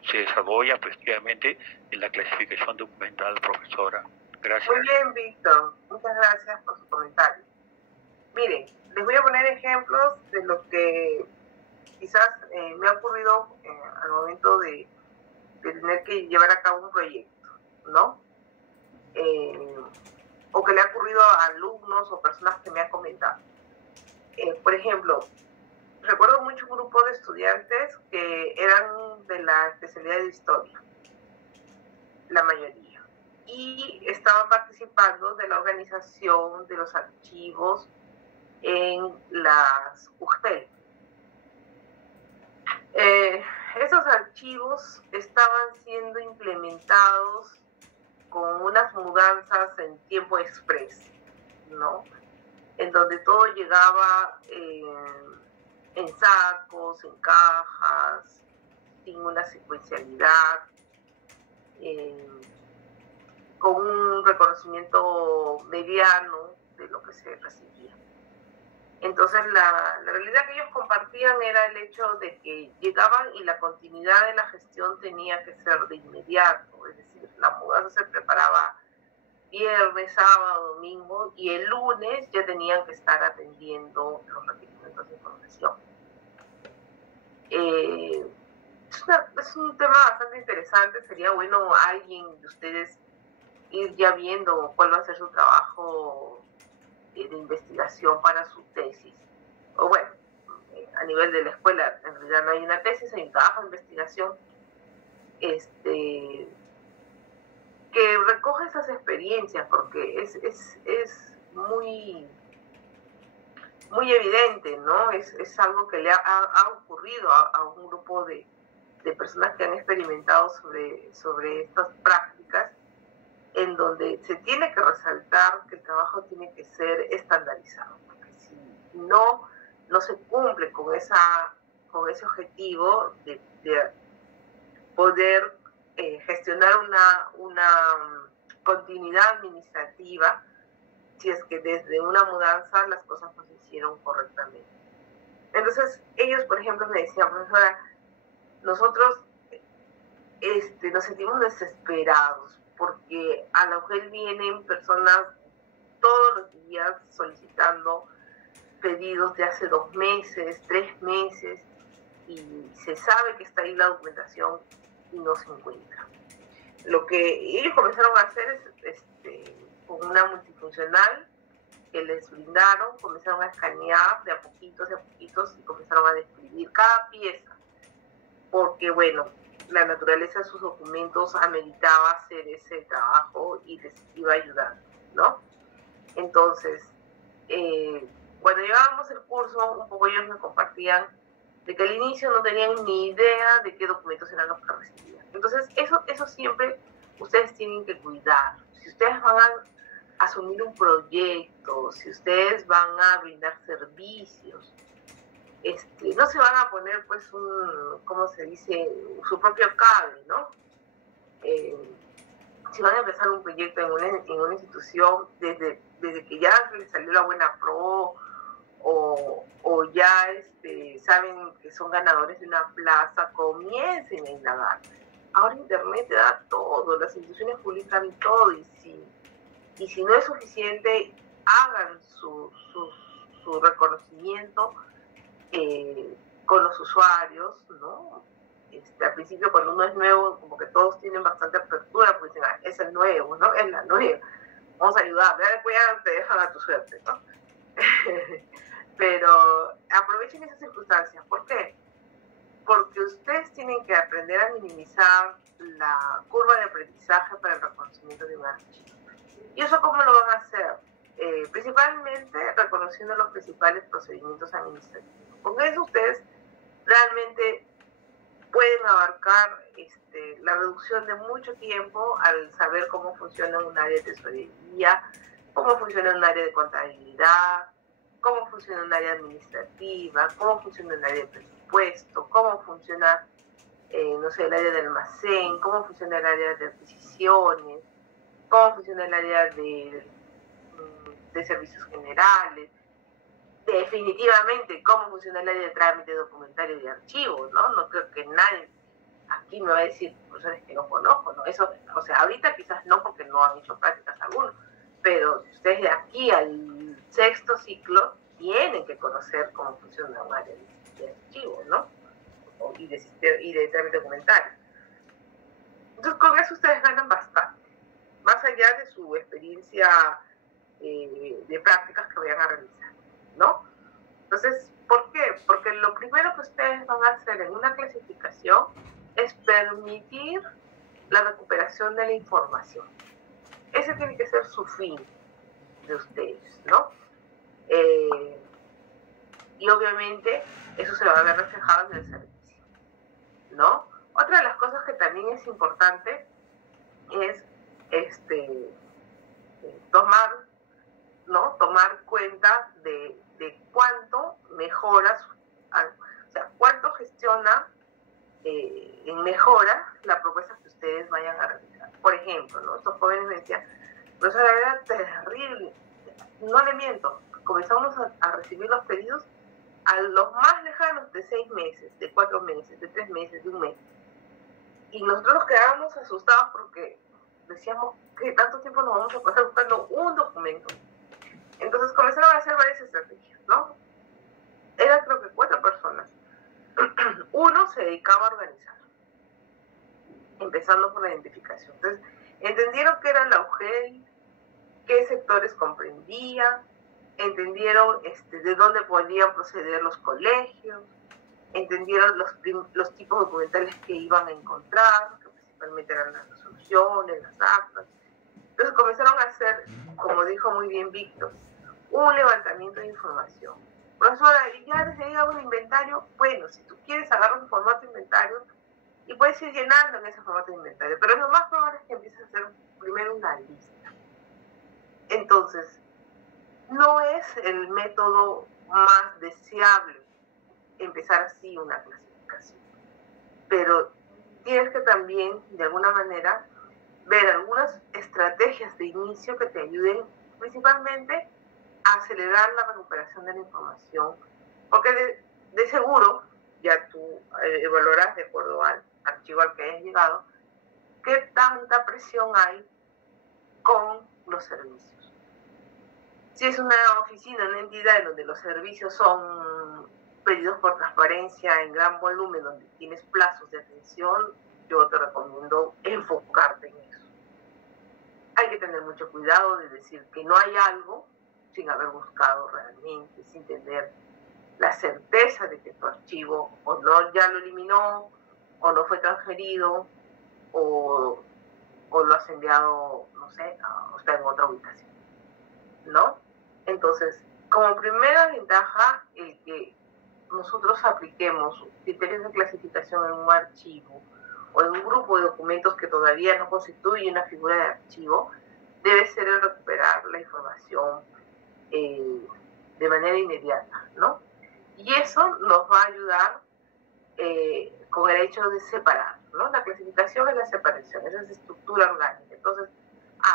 se desarrollan efectivamente en la clasificación documental, profesora. Gracias. Muy bien, Víctor. Muchas gracias por su comentario. Miren, les voy a poner ejemplos de lo que quizás me ha ocurrido al momento de tener que llevar a cabo un proyecto, ¿no? O que le ha ocurrido a alumnos o personas que me han comentado. Por ejemplo, recuerdo mucho un grupo de estudiantes que eran de la especialidad de historia, la mayoría, y estaban participando de la organización de los archivos en las UGEL. Esos archivos estaban siendo implementados con unas mudanzas en tiempo express, ¿no? En donde todo llegaba en sacos, en cajas, sin una secuencialidad, con un reconocimiento mediano de lo que se recibía. Entonces la realidad que ellos compartían era el hecho de que llegaban y la continuidad de la gestión tenía que ser de inmediato, es decir, la mudanza se preparaba viernes, sábado, domingo, y el lunes ya tenían que estar atendiendo los requerimientos de información. Es un tema bastante interesante. Sería bueno alguien de ustedes ir ya viendo cuál va a ser su trabajo de investigación para su tesis. O bueno, a nivel de la escuela, en realidad no hay una tesis, hay un trabajo de investigación que recoge esas experiencias, porque es muy evidente, ¿no? Es algo que le ha ocurrido a un grupo de personas que han experimentado sobre estas prácticas, en donde se tiene que resaltar que el trabajo tiene que ser estandarizado, porque si no se cumple con ese objetivo de poder gestionar una continuidad administrativa, si es que desde una mudanza las cosas no se hicieron correctamente. Entonces ellos, por ejemplo, me decían: profesora, nosotros nos sentimos desesperados porque a la UGEL vienen personas todos los días solicitando pedidos de hace 2 meses, 3 meses, y se sabe que está ahí la documentación y no se encuentra. Lo que ellos comenzaron a hacer es, con una multifuncional que les brindaron, comenzaron a escanear de a poquitos y comenzaron a describir cada pieza, porque bueno, la naturaleza de sus documentos ameritaba hacer ese trabajo y les iba ayudando, ¿no? Entonces, cuando llevábamos el curso, un poco ellos me compartían de que al inicio no tenían ni idea de qué documentos eran los que recibían. Entonces, eso siempre ustedes tienen que cuidar. Si ustedes van a asumir un proyecto, si ustedes van a brindar servicios, no se van a poner pues ¿cómo se dice?, su propio cable, ¿no? Si van a empezar un proyecto en una institución, desde que ya les salió la buena pro, o ya saben que son ganadores de una plaza, comiencen a indagar. Ahora Internet te da todo, las instituciones publican todo, y si no es suficiente, hagan su reconocimiento con los usuarios, ¿no? Al principio, cuando uno es nuevo, como que todos tienen bastante apertura, porque dicen: es el nuevo, ¿no? Es la nueva, vamos a ayudar, después ya te dejan a tu suerte, ¿no? Pero aprovechen esas circunstancias. ¿Por qué? Porque ustedes tienen que aprender a minimizar la curva de aprendizaje para el reconocimiento de un archivo. ¿Y eso cómo lo van a hacer? Principalmente reconociendo los principales procedimientos administrativos. Con eso ustedes realmente pueden abarcar la reducción de mucho tiempo al saber cómo funciona un área de tesorería, cómo funciona un área de contabilidad, cómo funciona un área administrativa, cómo funciona un área de presupuesto, cómo funciona, no sé, el área de almacén, cómo funciona el área de adquisiciones, cómo funciona el área de servicios generales, definitivamente cómo funciona el área de trámite documentario y de archivos, ¿no? No creo que nadie aquí me va a decir, profesores que no conozco, ¿no? Eso, o sea, ahorita quizás no porque no han hecho prácticas algunos, pero ustedes de aquí al sexto ciclo tienen que conocer cómo funciona un área de archivos, ¿no? Y de trámite documentario. Entonces, con eso ustedes ganan bastante, más allá de su experiencia de prácticas que vayan a realizar, ¿no? Entonces, ¿por qué? Porque lo primero que ustedes van a hacer en una clasificación es permitir la recuperación de la información. Ese tiene que ser su fin de ustedes, ¿no? Y obviamente eso se va a ver reflejado en el servicio, ¿no? Otra de las cosas que también es importante es tomar cuenta de cuánto mejora, o sea, cuánto gestiona en mejora la propuesta que ustedes vayan a realizar. Por ejemplo, ¿no? Estos jóvenes me decían, profesora, era terrible, no le miento, comenzamos a recibir los pedidos a los más lejanos de 6 meses, de 4 meses, de 3 meses, de un mes. Y nosotros nos quedábamos asustados porque decíamos que tanto tiempo nos vamos a pasar buscando un documento. Entonces comenzaron a hacer varias estrategias, ¿no? Eran creo que 4 personas. Uno se dedicaba a organizar, empezando por la identificación. Entonces, entendieron qué era la UGEL, qué sectores comprendía, entendieron de dónde podían proceder los colegios, entendieron los tipos documentales que iban a encontrar, que principalmente eran las resoluciones, las actas. Entonces comenzaron a hacer, como dijo muy bien Víctor, un levantamiento de información. Profesora, ya desde ahí hago un inventario. Bueno, si tú quieres agarrar un formato de inventario y puedes ir llenando en ese formato de inventario, pero lo más probable es que empieces a hacer primero una lista. Entonces, no es el método más deseable empezar así una clasificación, pero tienes que también, de alguna manera, ver algunas estrategias de inicio que te ayuden principalmente a acelerar la recuperación de la información, porque de seguro, ya tú evaluarás de acuerdo al archivo al que hayas llegado, qué tanta presión hay con los servicios. Si es una oficina, una entidad en donde los servicios son pedidos por transparencia en gran volumen, donde tienes plazos de atención, yo te recomiendo enfocarte en eso. Hay que tener mucho cuidado de decir que no hay algo sin haber buscado realmente, sin tener la certeza de que tu archivo o no ya lo eliminó, o no fue transferido, o lo has enviado, no sé, o está en otra ubicación, ¿no? Entonces, como primera ventaja, el que nosotros apliquemos criterios de clasificación en un archivo o en un grupo de documentos que todavía no constituye una figura de archivo, debe ser el recuperar la información de manera inmediata, ¿no? Y eso nos va a ayudar con el hecho de separar, ¿no? La clasificación es la separación, esa es estructura orgánica. Entonces,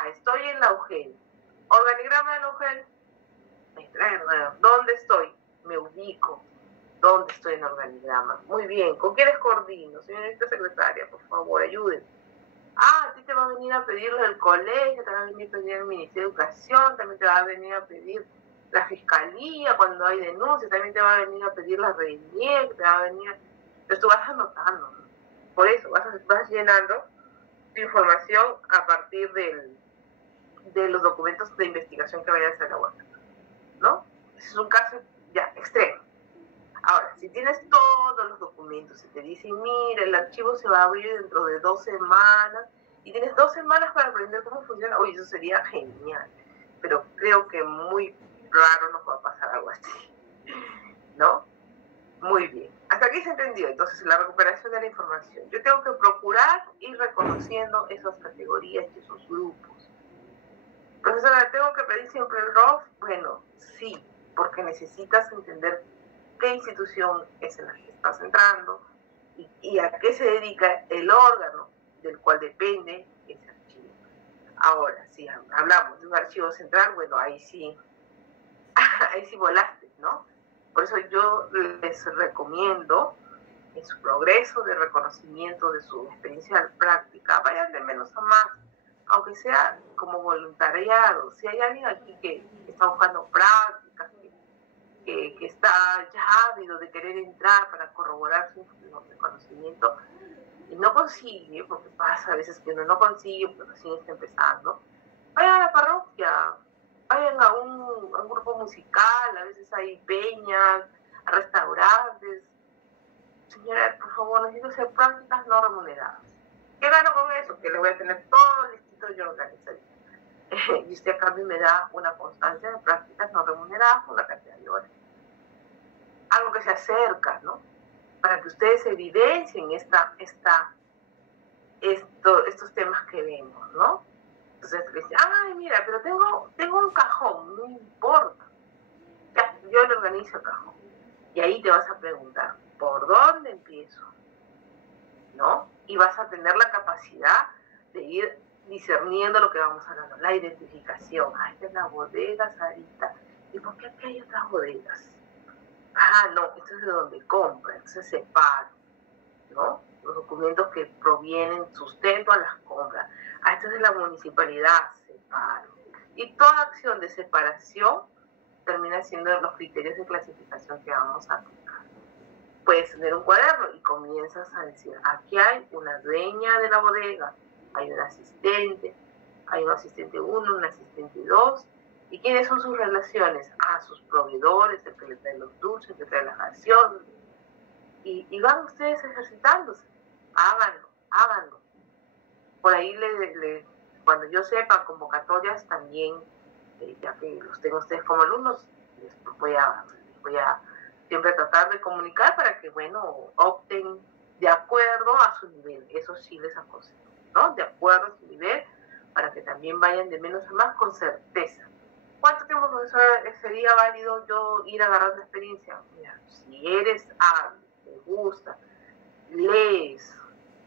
estoy en la UGEL, organigrama de la UGEL, ¿dónde estoy? Me ubico. ¿Dónde estoy en el organigrama? Muy bien. ¿Con quiénes coordino? Señorita secretaria, por favor, ayúdenme. A ti te va a venir a pedir el colegio, te va a venir a pedir el Ministerio de Educación, también te va a venir a pedir la Fiscalía cuando hay denuncias, también te va a venir a pedir la RENIEC, te va a venir... Entonces tú vas anotando, ¿no? Por eso vas llenando tu información a partir de los documentos de investigación que vayas a elaborar, ¿no? Ese es un caso ya extremo. Ahora, si tienes todos los documentos y te dicen, mira, el archivo se va a abrir dentro de 2 semanas y tienes 2 semanas para aprender cómo funciona, oye, eso sería genial. Pero creo que muy raro nos va a pasar algo así, ¿no? Muy bien. Hasta aquí se entendió. Entonces, la recuperación de la información. Yo tengo que procurar ir reconociendo esas categorías y esos grupos. Profesora, ¿tengo que pedir siempre el ROF? Bueno, sí, porque necesitas entender qué institución es en la que estás entrando y a qué se dedica el órgano del cual depende ese archivo. Ahora, si hablamos de un archivo central, bueno, ahí sí volaste, ¿no? Por eso yo les recomiendo, en su progreso de reconocimiento de su experiencia práctica, vayan de menos a más, aunque sea como voluntariado. Si hay alguien aquí que está buscando prácticas, que está ya ávido de querer entrar para corroborar su reconocimiento y no consigue, porque pasa a veces que uno no consigue porque recién está empezando, vayan a la parroquia, vayan a un grupo musical, a veces hay peñas, a restaurantes. Señora, por favor, necesito hacer prácticas no remuneradas. ¿Qué gano con eso? Que le voy a tener todo listito yo organizado. Y usted a cambio me da una constancia de prácticas no remuneradas por una cantidad de horas. Algo que se acerca, ¿no? Para que ustedes evidencien estos temas que vemos, ¿no? Entonces le dicen, ay, mira, pero tengo un cajón, no importa. Ya, yo le organizo el cajón. Y ahí te vas a preguntar, ¿por dónde empiezo? ¿No? Y vas a tener la capacidad de ir discerniendo lo que vamos hablando, la identificación. Ah, esta es la bodega Sarita. ¿Y por qué aquí hay otras bodegas? Ah, no, esto es de donde compra, entonces separo, ¿no? Los documentos que provienen sustento a las compras. Ah, esto es de la municipalidad, separo. Y toda acción de separación termina siendo los criterios de clasificación que vamos a aplicar. Puedes tener un cuaderno y comienzas a decir, aquí hay una dueña de la bodega, hay un asistente 1, un asistente 2, ¿y quiénes son sus relaciones? Ah, sus proveedores, el que le trae los dulces, el que trae la ración, y van ustedes ejercitándose, háganlo. Por ahí, cuando yo sepa convocatorias también, ya que los tengo ustedes como alumnos, les voy a siempre tratar de comunicar para que, bueno, opten de acuerdo a su nivel. Eso sí les aconsejo, ¿no? De acuerdo a su nivel, para que también vayan de menos a más con certeza. ¿Cuánto tiempo, profesora, sería válido yo ir agarrando experiencia? Mira, si eres hábil, te gusta, lees,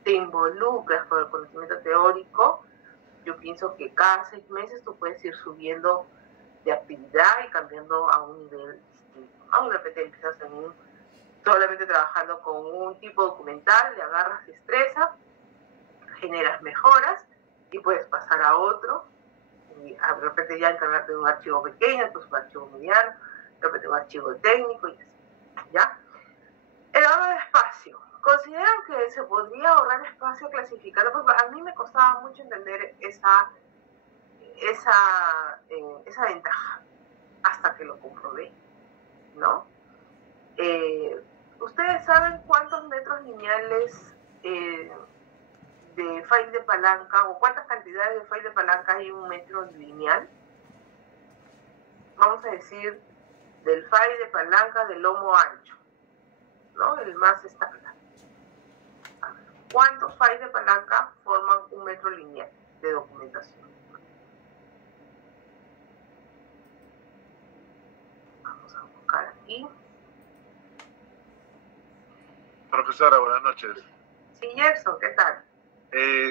te involucras con el conocimiento teórico, yo pienso que cada 6 meses tú puedes ir subiendo de actividad y cambiando a un nivel distinto. De repente empiezas solamente trabajando con un tipo documental, le agarras destreza, generas mejoras y puedes pasar a otro, y de repente ya encargarte de un archivo pequeño, entonces un archivo mediano, de repente un archivo técnico y así, ¿ya? El ahorro de espacio. ¿Consideran que se podría ahorrar espacio clasificando? Porque a mí me costaba mucho entender esa ventaja hasta que lo comprobé, ¿no? ¿Ustedes saben cuántos metros lineales de file de palanca o cuántas cantidades de file de palanca hay en un metro lineal? Vamos a decir del file de palanca de lomo ancho, ¿no? El más estándar. ¿Cuántos files de palanca forman un metro lineal de documentación? Vamos a buscar aquí. Profesora, buenas noches. Sí, Gerson, ¿qué tal?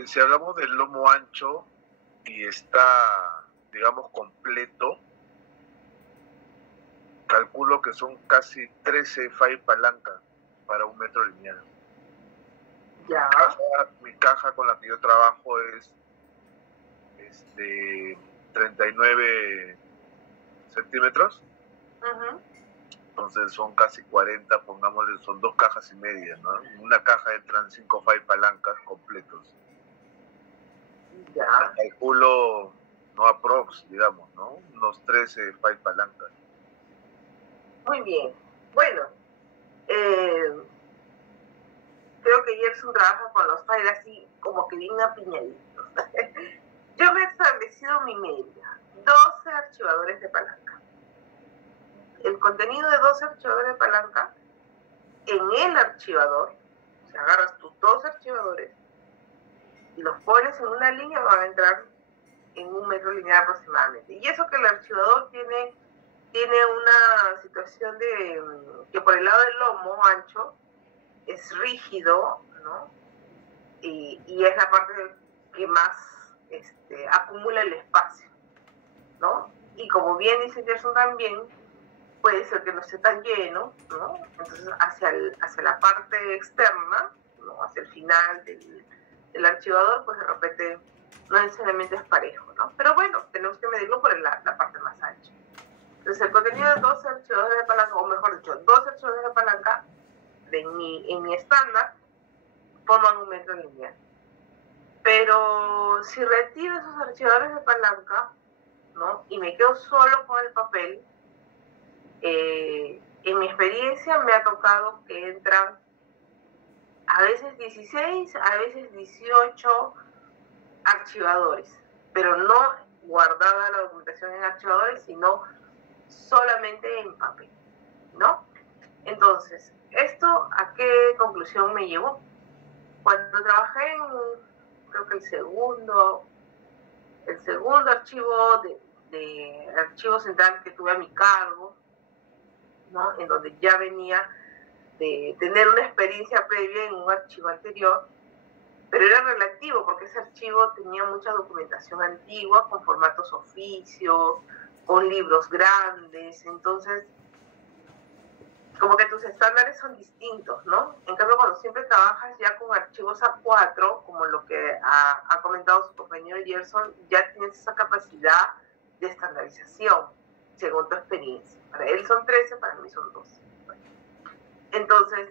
Si hablamos del lomo ancho y está, digamos, completo, calculo que son casi 13 file palanca para un metro lineal. Ya. Mi caja con la que yo trabajo es 39 centímetros. Uh-huh. Entonces son casi 40, pongámosle, son 2 cajas y media, ¿no? En una caja entran 5 file palancas completos. Ya. Calculo, no aprox, digamos, ¿no? Unos 13 file palancas. Muy bien. Bueno, creo que Gerson trabaja con los files así como que bien apiñaditos. Yo me he establecido mi media, 12 archivadores de palanca. El contenido de 12 archivadores de palanca en el archivador, o sea, agarras tus dos archivadores y los pones en una línea, van a entrar en 1 metro lineal aproximadamente. Y eso que el archivador tiene una situación de que por el lado del lomo ancho es rígido, ¿no? Y es la parte que más acumula el espacio, ¿no? Y como bien dice Gerson también, puede ser que no esté tan lleno, ¿no? Entonces hacia la parte externa, ¿no? Hacia el final del archivador, pues de repente no necesariamente es parejo, ¿no? Pero bueno, tenemos que medirlo por la parte más ancha. Entonces el contenido de 2 archivadores de palanca, o mejor dicho, 2 archivadores de palanca en mi estándar forman 1 metro lineal. Pero si retiro esos archivadores de palanca, ¿no? Y me quedo solo con el papel, en mi experiencia me ha tocado que entran a veces 16, a veces 18 archivadores, pero no guardada la documentación en archivadores, sino solamente en papel, ¿no? Entonces, ¿esto a qué conclusión me llevó? Cuando trabajé en, creo que el segundo archivo de archivo central que tuve a mi cargo, ¿no? En donde ya venía de tener una experiencia previa en un archivo anterior, pero era relativo porque ese archivo tenía mucha documentación antigua con formatos oficio, con libros grandes, entonces como que tus estándares son distintos, ¿no? En cambio, cuando siempre trabajas ya con archivos A4, como lo que ha comentado su compañero Gerson, ya tienes esa capacidad de estandarización, según tu experiencia. Para él son 13, para mí son 12. Entonces,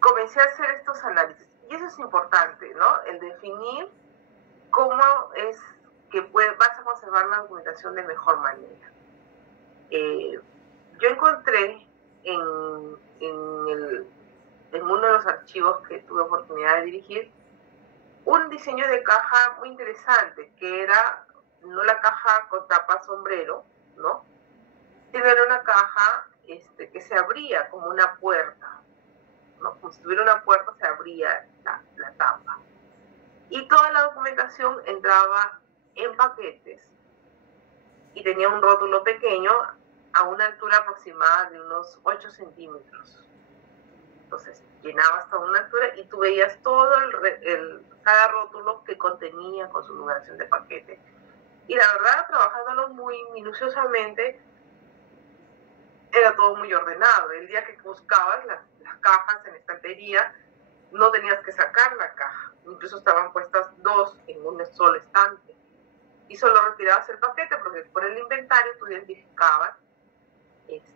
comencé a hacer estos análisis. Y eso es importante, ¿no? El definir cómo es que vas a conservar la documentación de mejor manera. Yo encontré en uno de los archivos que tuve oportunidad de dirigir un diseño de caja muy interesante, que era no la caja con tapa sombrero, ¿no? Sino era una caja que se abría como una puerta, ¿no? Como si tuviera una puerta, se abría la tapa. Y toda la documentación entraba en paquetes y tenía un rótulo pequeño a una altura aproximada de unos 8 centímetros. Entonces, llenaba hasta una altura y tú veías todo cada rótulo que contenía con su numeración de paquete. Y la verdad, trabajándolo muy minuciosamente, era todo muy ordenado. El día que buscabas las cajas en estantería, no tenías que sacar la caja. Incluso estaban puestas 2 en un solo estante. Y solo retirabas el paquete porque por el inventario tú identificabas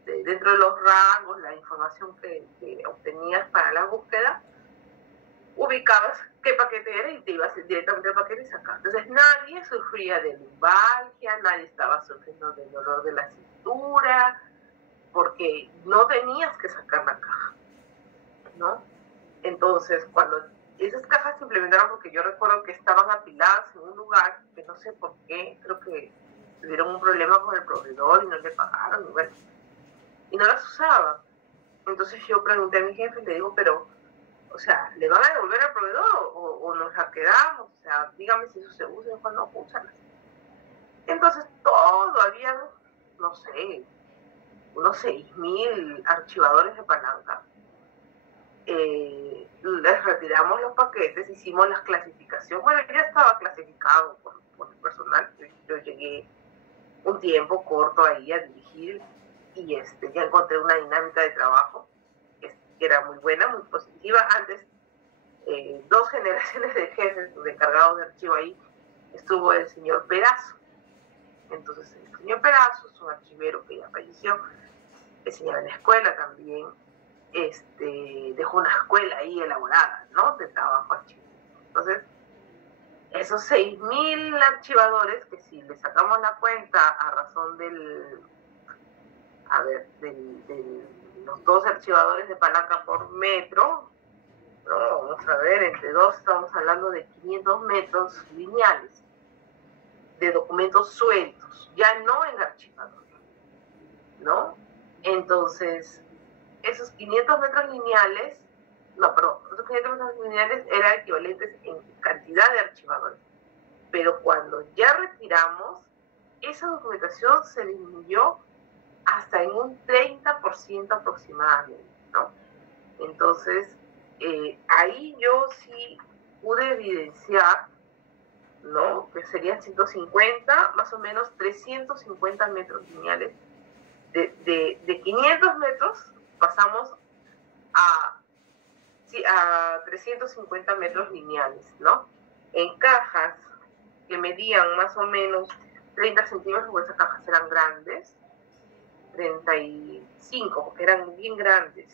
dentro de los rangos, la información que obtenías para la búsqueda, ubicabas qué paquete era y te ibas directamente al paquete y sacabas. Entonces nadie sufría de lumbalgia, nadie estaba sufriendo del dolor de la cintura, porque no tenías que sacar la caja, ¿no? Entonces, cuando esas cajas se implementaron, porque yo recuerdo que estaban apiladas en un lugar que no sé por qué, creo que tuvieron un problema con el proveedor y no le pagaron, y bueno, y no las usaban. Entonces yo pregunté a mi jefe y le digo, pero, o sea, ¿le van a devolver al proveedor o nos la quedamos? O sea, dígame si eso se usa. Y dijo, no, úsalas. Entonces había, no sé, unos 6.000 archivadores de palanca. Les retiramos los paquetes, hicimos las clasificaciones. Bueno, ya estaba clasificado por el personal. Yo llegué un tiempo corto ahí a dirigir y ya encontré una dinámica de trabajo que era muy buena, muy positiva. Antes, 2 generaciones de jefes de encargados de archivo ahí, estuvo el señor Perazo. Entonces, el señor Perazo es un archivero que ya falleció, enseñaba en la escuela también, dejó una escuela ahí elaborada, ¿no?, de trabajo archivo. Entonces, esos 6.000 archivadores, que si le sacamos la cuenta a razón de los 2 archivadores de palanca por metro, ¿no? Vamos a ver, entre 2 estamos hablando de 500 metros lineales de documentos sueltos, ya no en archivador, ¿no? Entonces, esos 500 metros lineales, esos 500 metros lineales eran equivalentes en cantidad de archivadores. Pero cuando ya retiramos, esa documentación se disminuyó hasta en un 30% aproximadamente, ¿no? Entonces, ahí yo sí pude evidenciar, ¿no? Que serían 150, más o menos 350 metros lineales. De 500 metros pasamos a 350 metros lineales, ¿no? En cajas que medían más o menos 30 centímetros, porque esas cajas eran grandes, 35, porque eran bien grandes.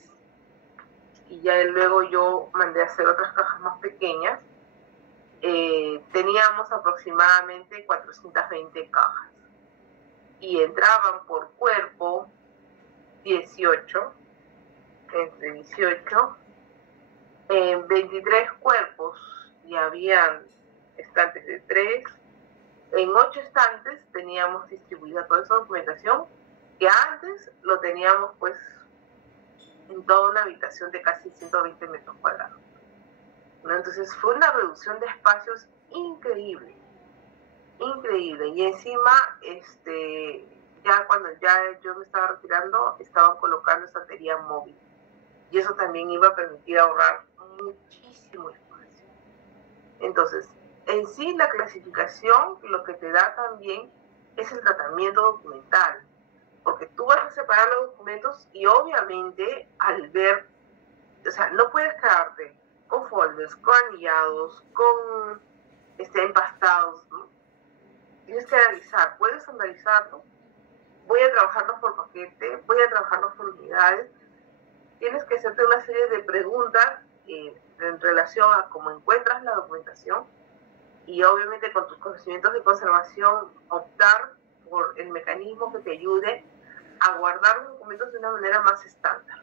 Y ya luego yo mandé a hacer otras cajas más pequeñas. Teníamos aproximadamente 420 cajas. Y entraban por cuerpo 18, entre 18. En 23 cuerpos y habían estantes de 3. En 8 estantes teníamos distribuida toda esa documentación que antes lo teníamos pues en toda una habitación de casi 120 metros cuadrados, ¿no? Entonces fue una reducción de espacios increíble, increíble. Y encima, ya cuando ya yo me estaba retirando, estaban colocando estantería móvil. Y eso también iba a permitir ahorrar muchísimo espacio. Entonces, en sí la clasificación lo que te da también es el tratamiento documental, porque tú vas a separar los documentos y obviamente al ver, o sea, no puedes quedarte con folders, con anillados, con empastados, ¿no? Tienes que analizar, puedes analizarlo, voy a trabajarlos por paquete, voy a trabajarlos por unidades. Tienes que hacerte una serie de preguntas en relación a cómo encuentras la documentación y obviamente con tus conocimientos de conservación optar por el mecanismo que te ayude a guardar los documentos de una manera más estándar.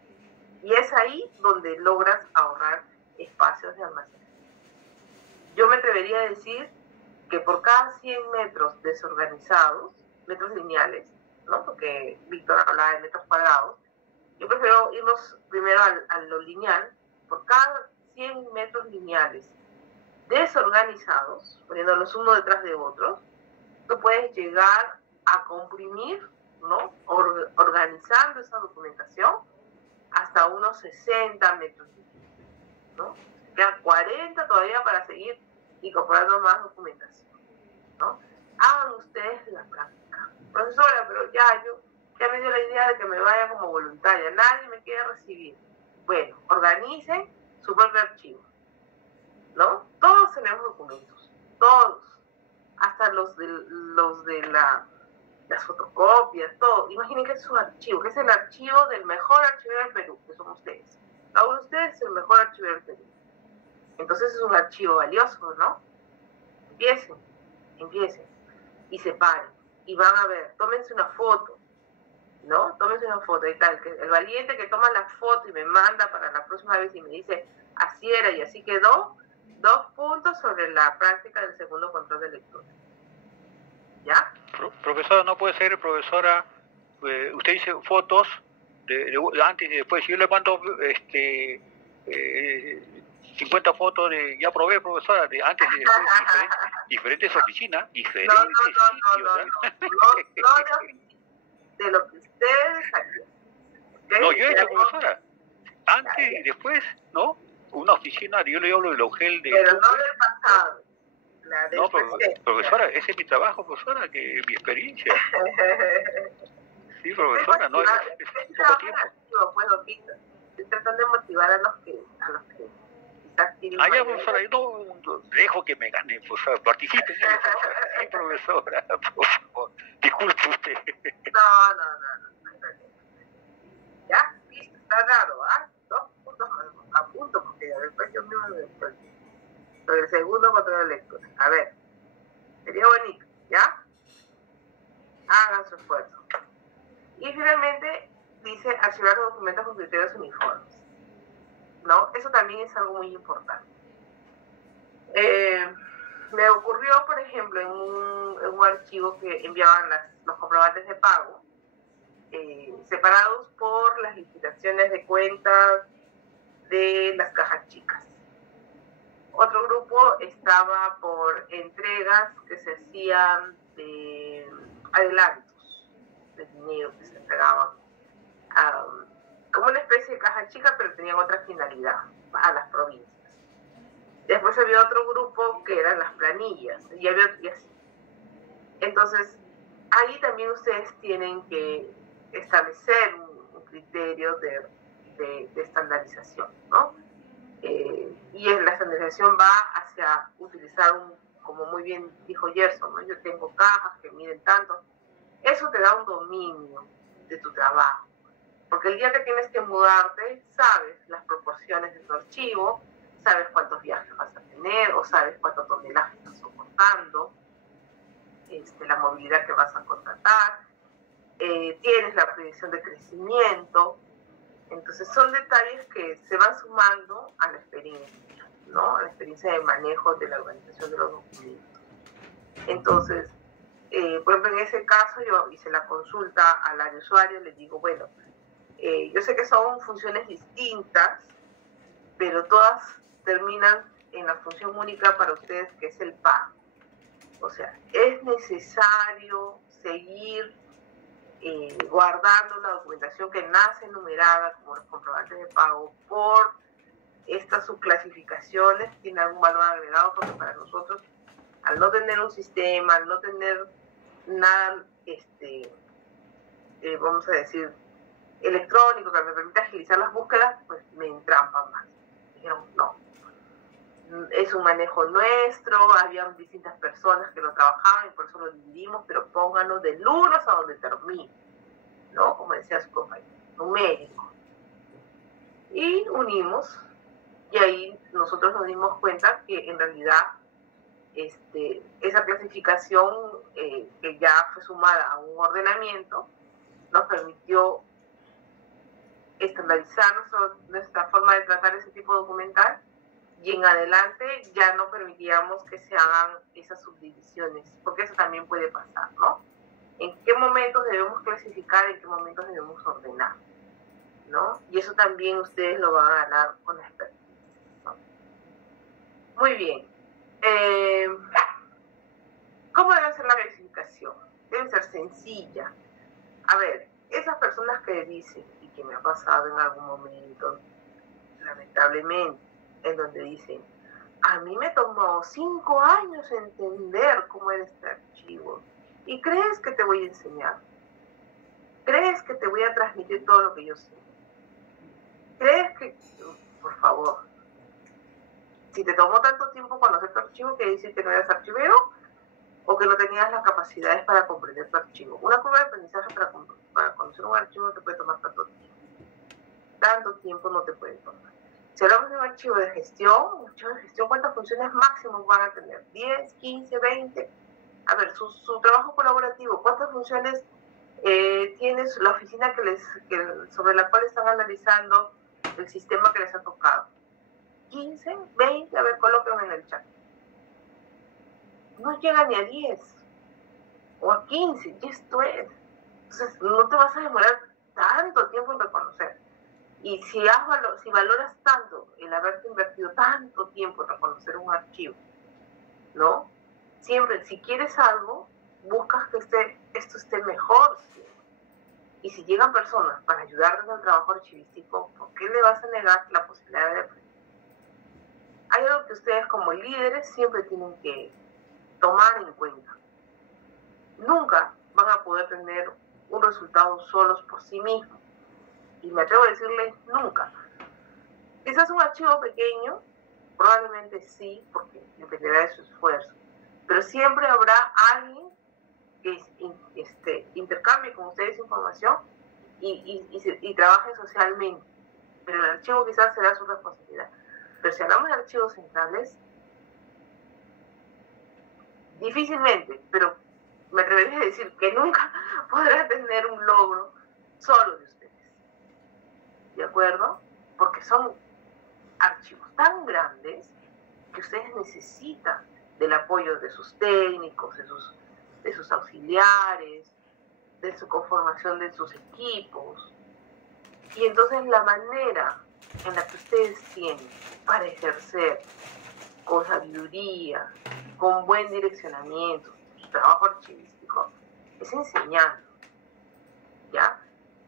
Y es ahí donde logras ahorrar espacios de almacenaje. Yo me atrevería a decir que por cada 100 metros desorganizados, metros lineales, ¿no? Porque Víctor hablaba de metros cuadrados, yo prefiero irnos primero a lo lineal. Por cada 100 metros lineales desorganizados, poniéndolos uno detrás de otros, tú puedes llegar a comprimir, ¿no? Organizando esa documentación hasta unos 60 metros, ¿no? Quedan 40 todavía para seguir incorporando más documentación, ¿no? Hagan ustedes la práctica. Profesora, pero ya me dio la idea de que me vaya como voluntaria, nadie me quiere recibir. Bueno, organicen su propio archivo, ¿no? Todos tenemos documentos, todos, hasta los de las fotocopias, todo. Imaginen que es un archivo, que es el archivo del mejor archivero del Perú, que son ustedes. Cada uno de ustedes es el mejor archivero del Perú. Entonces es un archivo valioso, ¿no? Empiecen y separen. Y van a ver, tómense una foto, ¿no? Tómense una foto y tal. El valiente que toma la foto y me manda para la próxima vez y me dice, así era y así quedó, 2 puntos sobre la práctica del segundo control de lectura. ¿Ya? Profesora, no puede ser, profesora, usted dice fotos de antes y después. Si yo le mando 50 fotos de ya probé, profesora, de antes y después, diferentes oficinas, diferentes de lo que ustedes harían. No, yo he hecho, profesora, antes y después, ¿no? Una oficina, yo le hablo del OGEL de... Pero no del pasado. No, profesora, ese es mi trabajo, profesora, que mi experiencia. Sí, profesora, no, es poco tiempo. Estoy tratando de motivar a los que quizás quieren... Ya, profesora, yo no dejo que me gane, profesora, participen, profesora. Sí, profesora, por favor, disculpe usted. No. Ya, listo, está dado, ¿ah? 2 puntos a punto, porque después yo mismo me después. Sobre el segundo control de lectura. A ver, sería bonito, ¿ya? Hagan su esfuerzo. Y finalmente dice archivar los documentos con criterios uniformes, ¿no? Eso también es algo muy importante. Me ocurrió, por ejemplo, en un archivo que enviaban los comprobantes de pago, separados por las licitaciones de cuentas de las cajas chicas. Otro grupo estaba por entregas que se hacían de adelantos de dinero que se entregaban como una especie de caja chica, pero tenían otra finalidad a las provincias. Después había otro grupo que eran las planillas y así. Entonces, ahí también ustedes tienen que establecer un criterio de estandarización, ¿no? Y la estandarización va hacia utilizar como muy bien dijo Gerson, ¿no? Yo tengo cajas que miden tanto. Eso te da un dominio de tu trabajo. Porque el día que tienes que mudarte, sabes las proporciones de tu archivo, sabes cuántos viajes vas a tener, o sabes cuánto tonelaje estás soportando, la movilidad que vas a contratar, tienes la previsión de crecimiento. Entonces son detalles que se van sumando a la experiencia, ¿no? A la experiencia de manejo de la organización de los documentos. Entonces, por ejemplo, en ese caso yo hice la consulta al área usuario, le digo, bueno, yo sé que son funciones distintas, pero todas terminan en la función única para ustedes, que es el pago. O sea, es necesario seguir guardando la documentación que nace numerada como los comprobantes de pago por estas subclasificaciones, tiene algún valor agregado, porque para nosotros, al no tener un sistema, al no tener nada, vamos a decir, electrónico que me permita agilizar las búsquedas, pues me entrampan más. Dijeron, no, es un manejo nuestro, había distintas personas que lo trabajaban y por eso lo dividimos, pero pónganlo del 1 hasta donde termine, ¿no? Como decía su compañero, numérico. Y unimos, y ahí nosotros nos dimos cuenta que en realidad esa clasificación que ya fue sumada a un ordenamiento nos permitió estandarizar nuestra forma de tratar ese tipo documental, y en adelante ya no permitíamos que se hagan esas subdivisiones, porque eso también puede pasar, ¿no? ¿En qué momentos debemos clasificar, en qué momentos debemos ordenar, ¿no? Y eso también ustedes lo van a ganar con la expertise, ¿no? Muy bien. ¿Cómo debe ser la clasificación? Debe ser sencilla. A ver, esas personas que dicen, y que me ha pasado en algún momento, lamentablemente, en donde dicen, a mí me tomó 5 años entender cómo era este archivo, y crees que te voy a enseñar, crees que te voy a transmitir todo lo que yo sé, crees que, por favor, si te tomó tanto tiempo conocer tu archivo, quiere decir que no eras archivero o que no tenías las capacidades para comprender tu archivo. Una curva de aprendizaje para conocer un archivo no te puede tomar tanto tiempo. Tanto tiempo no te puede tomar. Si hablamos de un archivo de gestión, ¿cuántas funciones máximas van a tener? ¿10, 15, 20? A ver, su trabajo colaborativo, ¿cuántas funciones tiene la oficina sobre la cual están analizando el sistema que les ha tocado? 15, 20, a ver, colóquenme en el chat. No llega ni a 10 o a 15, y esto es. Entonces, no te vas a demorar tanto tiempo en reconocer. Y si valoras tanto el haberte invertido tanto tiempo en reconocer un archivo, ¿no? Siempre, si quieres algo, buscas que esto esté mejor siempre. Y si llegan personas para ayudarte en el trabajo archivístico, ¿por qué le vas a negar la posibilidad de aprender? Hay algo que ustedes como líderes siempre tienen que tomar en cuenta. Nunca van a poder tener un resultado solos por sí mismos. Y me atrevo a decirles nunca. Quizás un archivo pequeño, probablemente sí, porque dependerá de su esfuerzo. Pero siempre habrá alguien que intercambie con ustedes información y trabaje socialmente. Pero el archivo quizás será su responsabilidad. Pero si hablamos de archivos centrales, difícilmente, pero me atrevería a decir que nunca podrá tener un logro solo de ustedes. ¿De acuerdo? Porque son archivos tan grandes que ustedes necesitan del apoyo de sus técnicos, de sus auxiliares, de su conformación de sus equipos. Y entonces la manera en la que ustedes tienen para ejercer con sabiduría, con buen direccionamiento, su trabajo archivístico, es enseñando, ¿ya?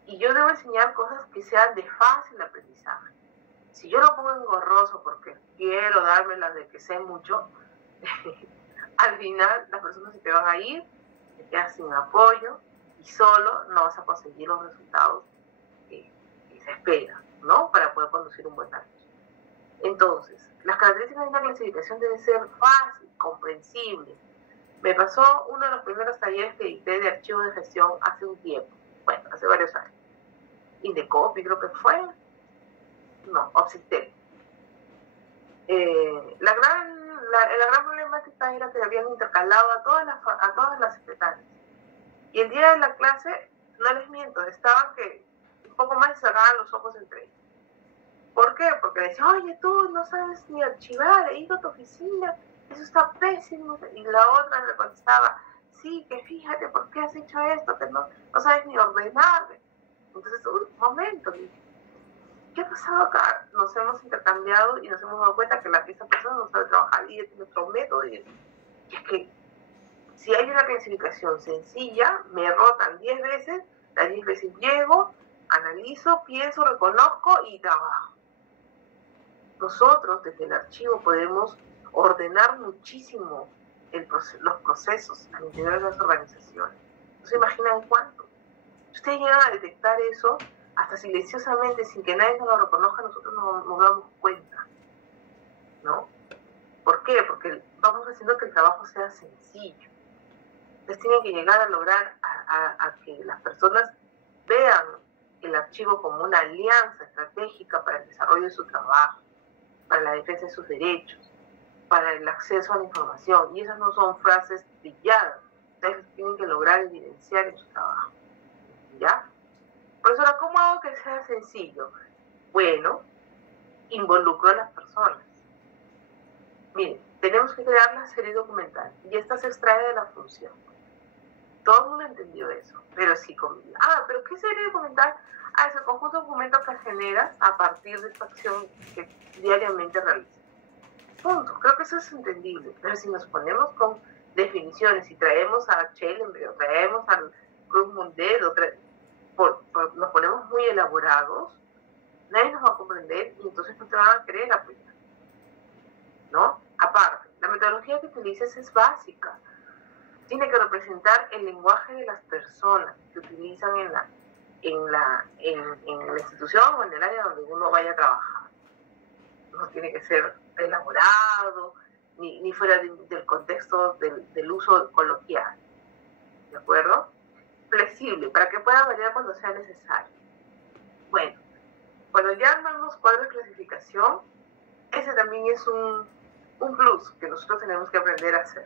Y yo debo enseñar cosas que sean de fácil aprendizaje. Si yo lo pongo engorroso porque quiero dármelas de que sé mucho, al final las personas se te van a ir, te quedas sin apoyo y solo no vas a conseguir los resultados que se esperan, ¿no? Para poder conducir un buen negocio. Entonces, las características de una clasificación deben ser fácil, comprensible. Me pasó uno de los primeros talleres que dicté de archivos de gestión hace un tiempo, bueno, hace varios años. Indecopy creo que fue, no, Obsitel. La gran problemática era que habían intercalado a todas las secretarias. Y el día de la clase, no les miento, estaban que un poco más cerraban los ojos entre ellos. ¿Por qué? Porque decían, oye, tú no sabes ni archivar, he ido a tu oficina, eso está pésimo. Y la otra le contestaba, sí, que fíjate, ¿por qué has hecho esto? Que no sabes ni ordenar. Entonces, un momento, ¿qué ha pasado acá? Nos hemos intercambiado y nos hemos dado cuenta que esa persona no sabe trabajar y tiene otro método. Y es que si hay una clasificación sencilla, me rotan 10 veces, las 10 veces llego, analizo, pienso, reconozco y trabajo. Nosotros desde el archivo podemos ordenar muchísimo los procesos al interior de las organizaciones. ¿No se imaginan cuánto? Si ustedes llegan a detectar eso, hasta silenciosamente, sin que nadie nos lo reconozca, nosotros nos damos cuenta, ¿no? ¿Por qué? Porque vamos haciendo que el trabajo sea sencillo. Ustedes tienen que llegar a lograr a que las personas vean el archivo como una alianza estratégica para el desarrollo de su trabajo, para la defensa de sus derechos, para el acceso a la información. Y esas no son frases trilladas. Ustedes tienen que lograr evidenciar en su trabajo, ¿ya? Profesora, ¿cómo hago que sea sencillo? Bueno, involucro a las personas. Miren, tenemos que crear la serie documental y esta se extrae de la función. Todo el mundo entendió eso, pero sí conmigo. ¿Pero qué serie documental? Es el conjunto de documentos que generas a partir de esta acción que diariamente realizas. Punto. Creo que eso es entendible. Pero si nos ponemos con definiciones y traemos a Schellenberg, o traemos al Cruz Mundell, nos ponemos muy elaborados, nadie nos va a comprender y entonces no te van a querer apoyar, ¿no? Aparte, la metodología que utilices es básica. Tiene que representar el lenguaje de las personas que utilizan en la institución o en el área donde uno vaya a trabajar. No tiene que ser elaborado, ni fuera del contexto del uso coloquial. ¿De acuerdo? Flexible, para que pueda variar cuando sea necesario. Bueno, cuando ya armamos cuadros de clasificación, ese también es un plus que nosotros tenemos que aprender a hacer.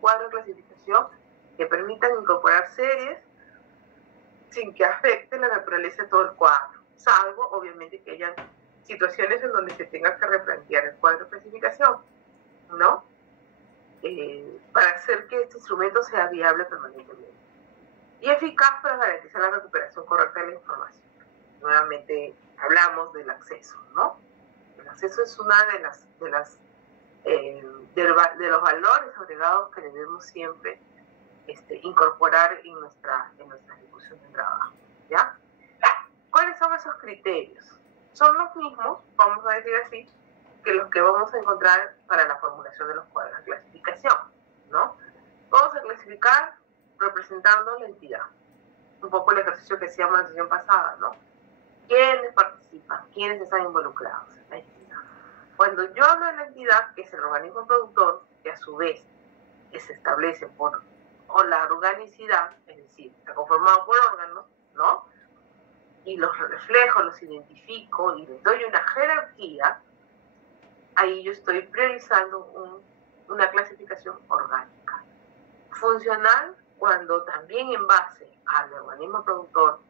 Cuadros de clasificación que permitan incorporar series sin que afecte la naturaleza de todo el cuadro, salvo obviamente que hayan situaciones en donde se tenga que replantear el cuadro de clasificación, ¿no? Para hacer que este instrumento sea viable permanentemente y eficaz para garantizar la recuperación correcta de la información. Nuevamente hablamos del acceso, ¿no? El acceso es una de los valores agregados que debemos siempre incorporar en nuestra ejecución de trabajo, ¿ya? ¿Cuáles son esos criterios? Son los mismos, vamos a decir así, que los que vamos a encontrar para la formulación de los cuadros de clasificación, ¿no? Vamos a clasificar representando la entidad. Un poco el ejercicio que hacíamos en la sesión pasada, ¿no? ¿Quiénes participan? ¿Quiénes están involucrados en la entidad? Cuando yo hablo de la entidad, que es el organismo productor, que a su vez se establece por la organicidad, es decir, está conformado por órganos, ¿no? Y los reflejo, los identifico y les doy una jerarquía, ahí yo estoy priorizando una clasificación orgánica. Funcional, cuando también en base al organismo productor,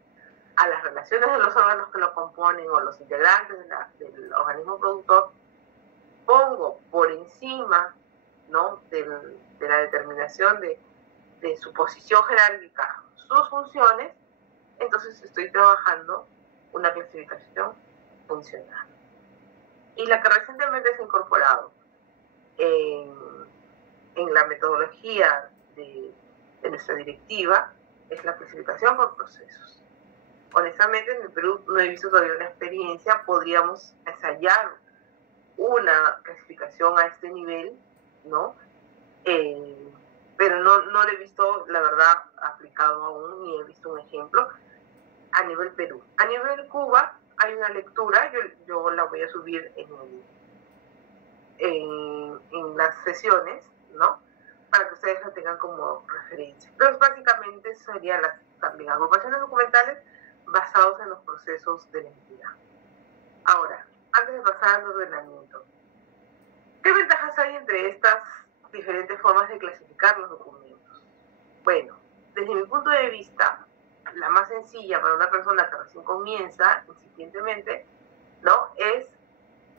a las relaciones de los órganos que lo componen o los integrantes del organismo productor, pongo por encima, ¿no?, de la determinación de su posición jerárquica, su sus funciones, entonces estoy trabajando una clasificación funcional. Y la que recientemente se ha incorporado en la metodología de nuestra directiva es la clasificación por procesos. Honestamente, en el Perú no he visto todavía una experiencia, podríamos ensayar una clasificación a este nivel, ¿no? Pero no lo he visto, la verdad, aplicado aún, ni he visto un ejemplo a nivel Perú. A nivel Cuba hay una lectura, yo la voy a subir en las sesiones, ¿no? Para que ustedes la tengan como referencia. Pero básicamente serían también agrupaciones documentales basados en los procesos de la entidad. Ahora, antes de pasar al ordenamiento, ¿qué ventajas hay entre estas diferentes formas de clasificar los documentos? Bueno, desde mi punto de vista, la más sencilla para una persona que recién comienza, incipientemente, ¿no? Es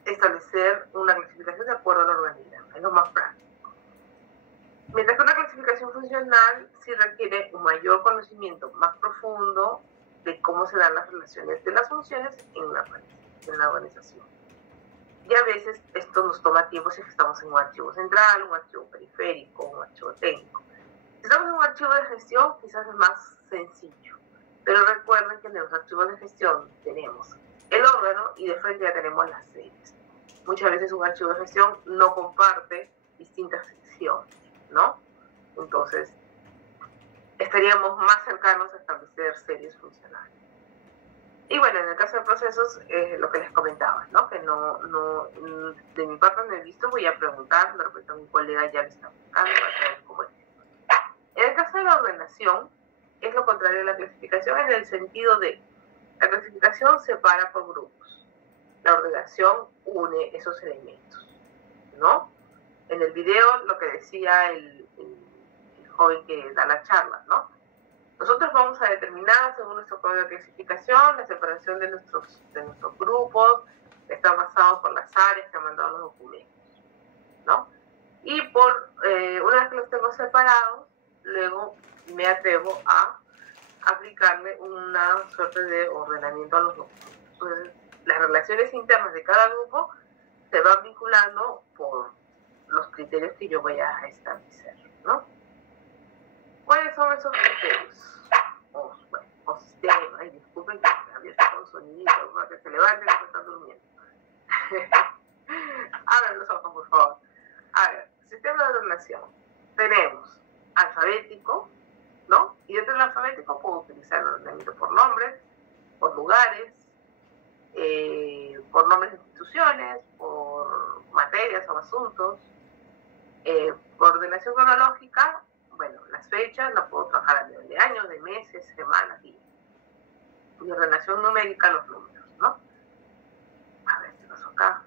establecer una clasificación de acuerdo a la organización, es lo más práctico. Mientras que una clasificación funcional sí requiere un mayor conocimiento más profundo de cómo se dan las relaciones de las funciones en la organización. Y a veces esto nos toma tiempo si estamos en un archivo central, un archivo periférico, un archivo técnico. Si estamos en un archivo de gestión, quizás es más sencillo. Pero recuerden que en los archivos de gestión tenemos el órgano y de frente ya tenemos las series. Muchas veces un archivo de gestión no comparte distintas secciones, ¿no? Entonces, estaríamos más cercanos a establecer series funcionales. Y bueno, en el caso de procesos, lo que les comentaba, ¿no? Que no, de mi parte no he visto, voy a preguntar, de repente a mi colega ya lo está buscando para ver cómo es. En el caso de la ordenación, es lo contrario de la clasificación en el sentido de la clasificación separa por grupos, la ordenación une esos elementos, ¿no? En el video, lo que decía el joven que da la charla, ¿no? Nosotros vamos a determinar, según nuestro código de clasificación, la separación de nuestros grupos, que está basado por las áreas que han mandado los documentos, ¿no? Y una vez que los tengo separados, luego me atrevo a aplicarle una suerte de ordenamiento a los documentos. Entonces, las relaciones internas de cada grupo se van vinculando por los criterios que yo voy a establecer, ¿no? ¿Cuáles son esos criterios? O sistemas. Ay, disculpen que había sacado un sonidito para que se levanten y están durmiendo. Abran los ojos, por favor. A ver, sistema de ordenación. Tenemos alfabético, ¿no? Y dentro del alfabético puedo utilizar el ordenamiento por nombres, por lugares, por nombres de instituciones, por materias o asuntos. Por ordenación cronológica, bueno, las fechas las puedo trabajar a nivel de años, de meses, semanas, días. Y ordenación numérica, los números, ¿no? A ver, ¿qué pasó acá?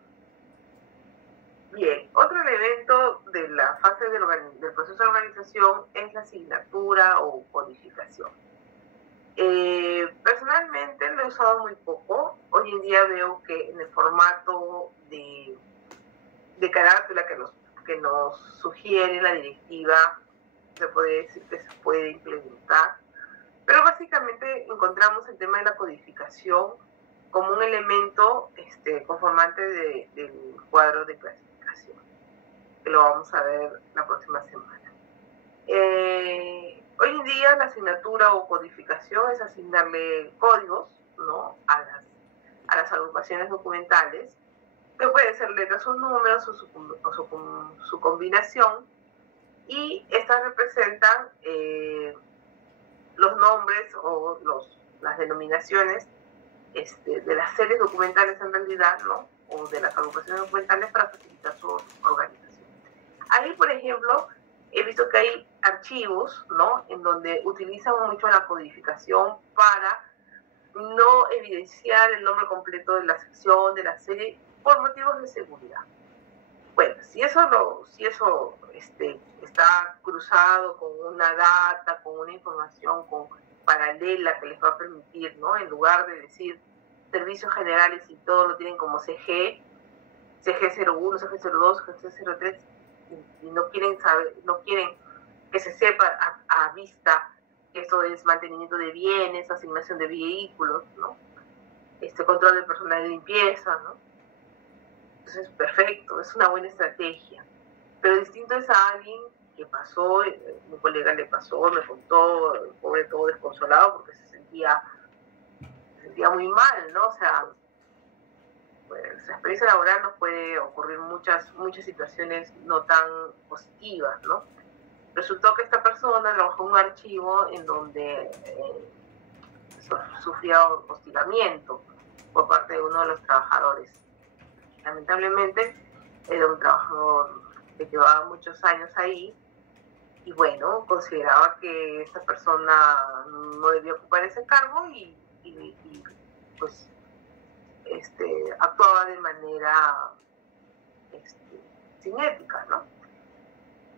Bien, otro elemento de la fase del proceso de organización es la asignatura o codificación. Personalmente lo he usado muy poco. Hoy en día veo que en el formato de carátula que nos sugiere la directiva, se puede decir que se puede implementar, pero básicamente encontramos el tema de la codificación como un elemento conformante del cuadro de clasificación, que lo vamos a ver la próxima semana. Hoy en día la asignatura o codificación es asignarle códigos, ¿no? a las agrupaciones documentales, que pueden ser letras o números o su combinación, y estas representan los nombres o las denominaciones de las series documentales en realidad, ¿no? O de las agrupaciones documentales para facilitar su organización. Ahí, por ejemplo, he visto que hay archivos, ¿no? En donde utilizan mucho la codificación para no evidenciar el nombre completo de la sección, de la serie, por motivos de seguridad. Bueno, si eso está cruzado con una data, con una información paralela que les va a permitir, ¿no? En lugar de decir servicios generales y todo lo tienen como CG, CG01, CG02, CG03, y no quieren que se sepa a vista esto es mantenimiento de bienes, asignación de vehículos, ¿no? Control de personal de limpieza, ¿no? Entonces, perfecto, es una buena estrategia. Pero distinto es a alguien que pasó, mi colega le pasó, me contó, el pobre todo desconsolado porque se sentía muy mal, ¿no? O sea, pues, la experiencia laboral nos puede ocurrir muchas situaciones no tan positivas, ¿no? Resultó que esta persona trabajó en un archivo en donde sufría hostigamiento por parte de uno de los trabajadores. Lamentablemente era un trabajador que llevaba muchos años ahí y bueno, consideraba que esta persona no debía ocupar ese cargo y pues actuaba de manera sin ética, ¿no?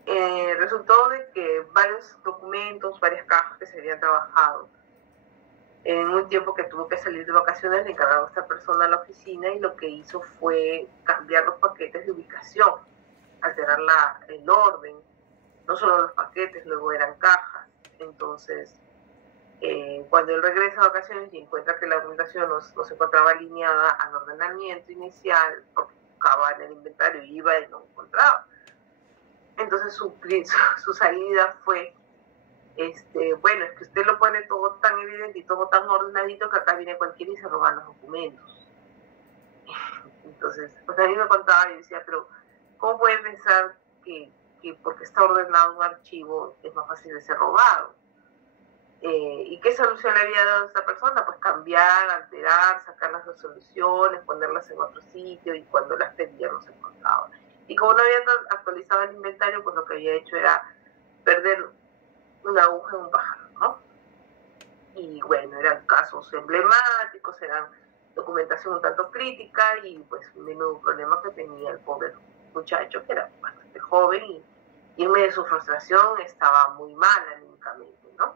Resultó de que varios documentos, varias cajas que se habían trabajado, en un tiempo que tuvo que salir de vacaciones, le encargaba a esta persona a la oficina y lo que hizo fue cambiar los paquetes de ubicación, alterar el orden, no solo los paquetes, luego eran cajas. Entonces, cuando él regresa a vacaciones y encuentra que la documentación no se encontraba alineada al ordenamiento inicial, porque buscaba en el inventario y iba y no encontraba. Entonces su salida fue, bueno, es que usted lo pone todo tan evidente y todo tan ordenadito que acá viene cualquiera y se roban los documentos. Entonces, pues a mí me contaba y decía, pero ¿cómo puede pensar que porque está ordenado un archivo es más fácil de ser robado? ¿Y qué solución le había dado a esta persona? Pues cambiar, alterar, sacar las resoluciones, ponerlas en otro sitio y cuando las pedía no se encontraban. Y como no había actualizado el inventario, pues lo que había hecho era perder una aguja en un pájaro, ¿no? Y bueno, eran casos emblemáticos, eran documentación un tanto crítica y pues un menudo problema que tenía el pobre muchacho, que era bastante joven y en medio de su frustración estaba muy mal anímicamente, ¿no?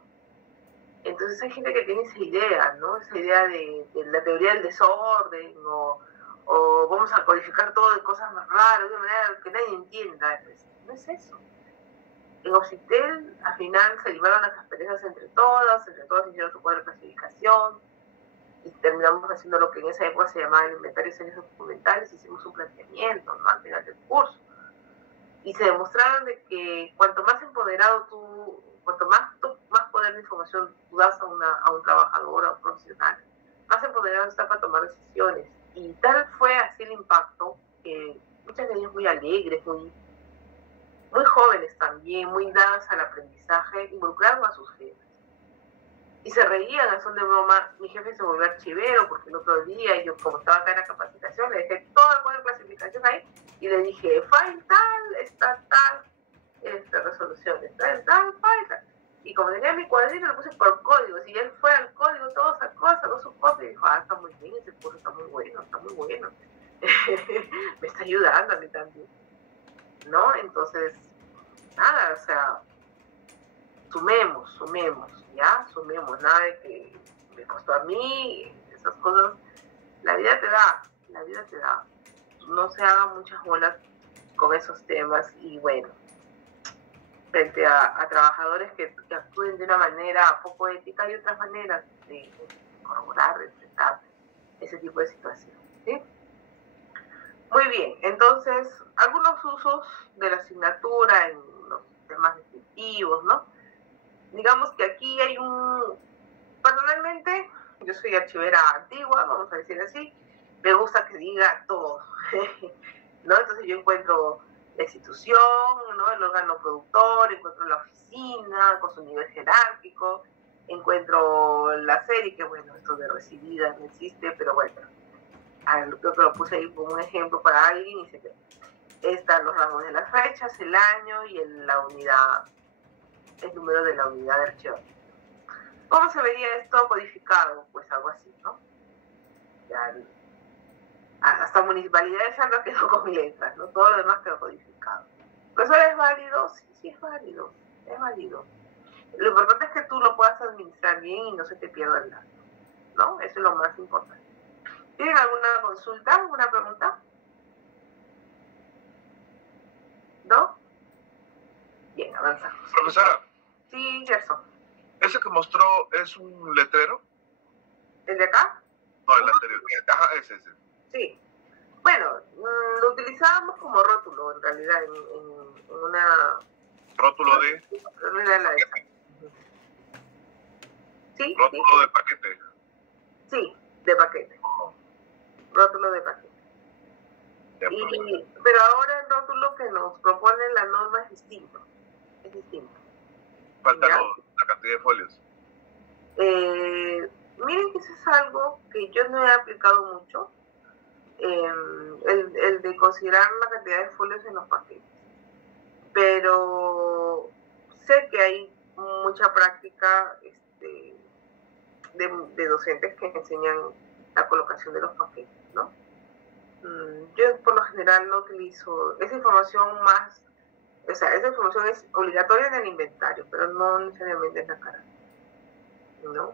Entonces hay gente que tiene esa idea, ¿no? Esa idea de la teoría del desorden o vamos a codificar todo de cosas más raras, de una manera que nadie entienda. Pues, no es eso. En Occitel, al final, se limaron las asperezas entre todas hicieron su cuadro de clasificación y terminamos haciendo lo que en esa época se llamaba el inventario de series documentales, hicimos un planteamiento, ¿no? Al final del curso. Y se demostraron de que cuanto más empoderado cuanto más poder de información tú das a un trabajador o a un profesional, más empoderado está para tomar decisiones. Y tal fue así el impacto que muchas de ellas muy alegres, muy jóvenes también, muy dadas al aprendizaje, involucraron a sus jefes. Y se reían a son de broma. Mi jefe se volvió archivero porque el otro día, yo como estaba acá en la capacitación, le dejé todo el cuadro de clasificación ahí y le dije, file tal, está tal, resolución, está en tal, file tal. Y como tenía mi cuadrito, lo puse por código. Si él fue al código, todo sacó su copia y dijo, está muy bien, ese curso está muy bueno, me está ayudando a mí también, ¿no? Entonces, nada, o sea, sumemos, nada de que me costó a mí, esas cosas, la vida te da, no se hagan muchas bolas con esos temas y bueno, frente a trabajadores que actúen de una manera poco ética, hay otras maneras de corroborar, de enfrentar ese tipo de situaciones, ¿sí? Muy bien, entonces, algunos usos de la asignatura en los temas descriptivos, ¿no? Digamos que aquí hay personalmente, yo soy archivera antigua, vamos a decir así, me gusta que diga todo, ¿no? Entonces yo encuentro la institución, ¿no? El órgano productor, encuentro la oficina con su nivel jerárquico, encuentro la serie, que bueno, esto de recibida no existe, pero bueno, creo que lo puse ahí como un ejemplo para alguien y se ve. Están los rangos de las fechas, el año y la unidad, el número de la unidad de archivo. ¿Cómo se vería esto codificado? Pues algo así, ¿no? Ya, hasta municipalidades ya no quedó con letras, ¿no? Todo lo demás quedó codificado. ¿Pero eso es válido? Sí, es válido. Lo importante es que tú lo puedas administrar bien y no se te pierda el dato, ¿no? Eso es lo más importante. ¿Tienen alguna consulta, alguna pregunta? ¿No? Bien, avanzamos. Profesora. Sí, Gerson. ¿Ese que mostró es un letrero? ¿El de acá? No, el anterior. Ajá, ese. Sí. Bueno, lo utilizábamos como rótulo, en realidad, en una... Rótulo de... No era la de esa. Sí, Rótulo sí. de paquete. Sí, de paquete. Rótulo de paquete. Ya, pues. Pero ahora el rótulo que nos propone la norma es distinto. Es distinto. Falta ¿Ya? la cantidad de folios. Miren que eso es algo que yo no he aplicado mucho, el de considerar la cantidad de folios en los paquetes. Pero sé que hay mucha práctica de docentes que enseñan la colocación de los paquetes, ¿no? Yo por lo general no utilizo esa información más, o sea, esa información es obligatoria en el inventario, pero no necesariamente en la cara, ¿no?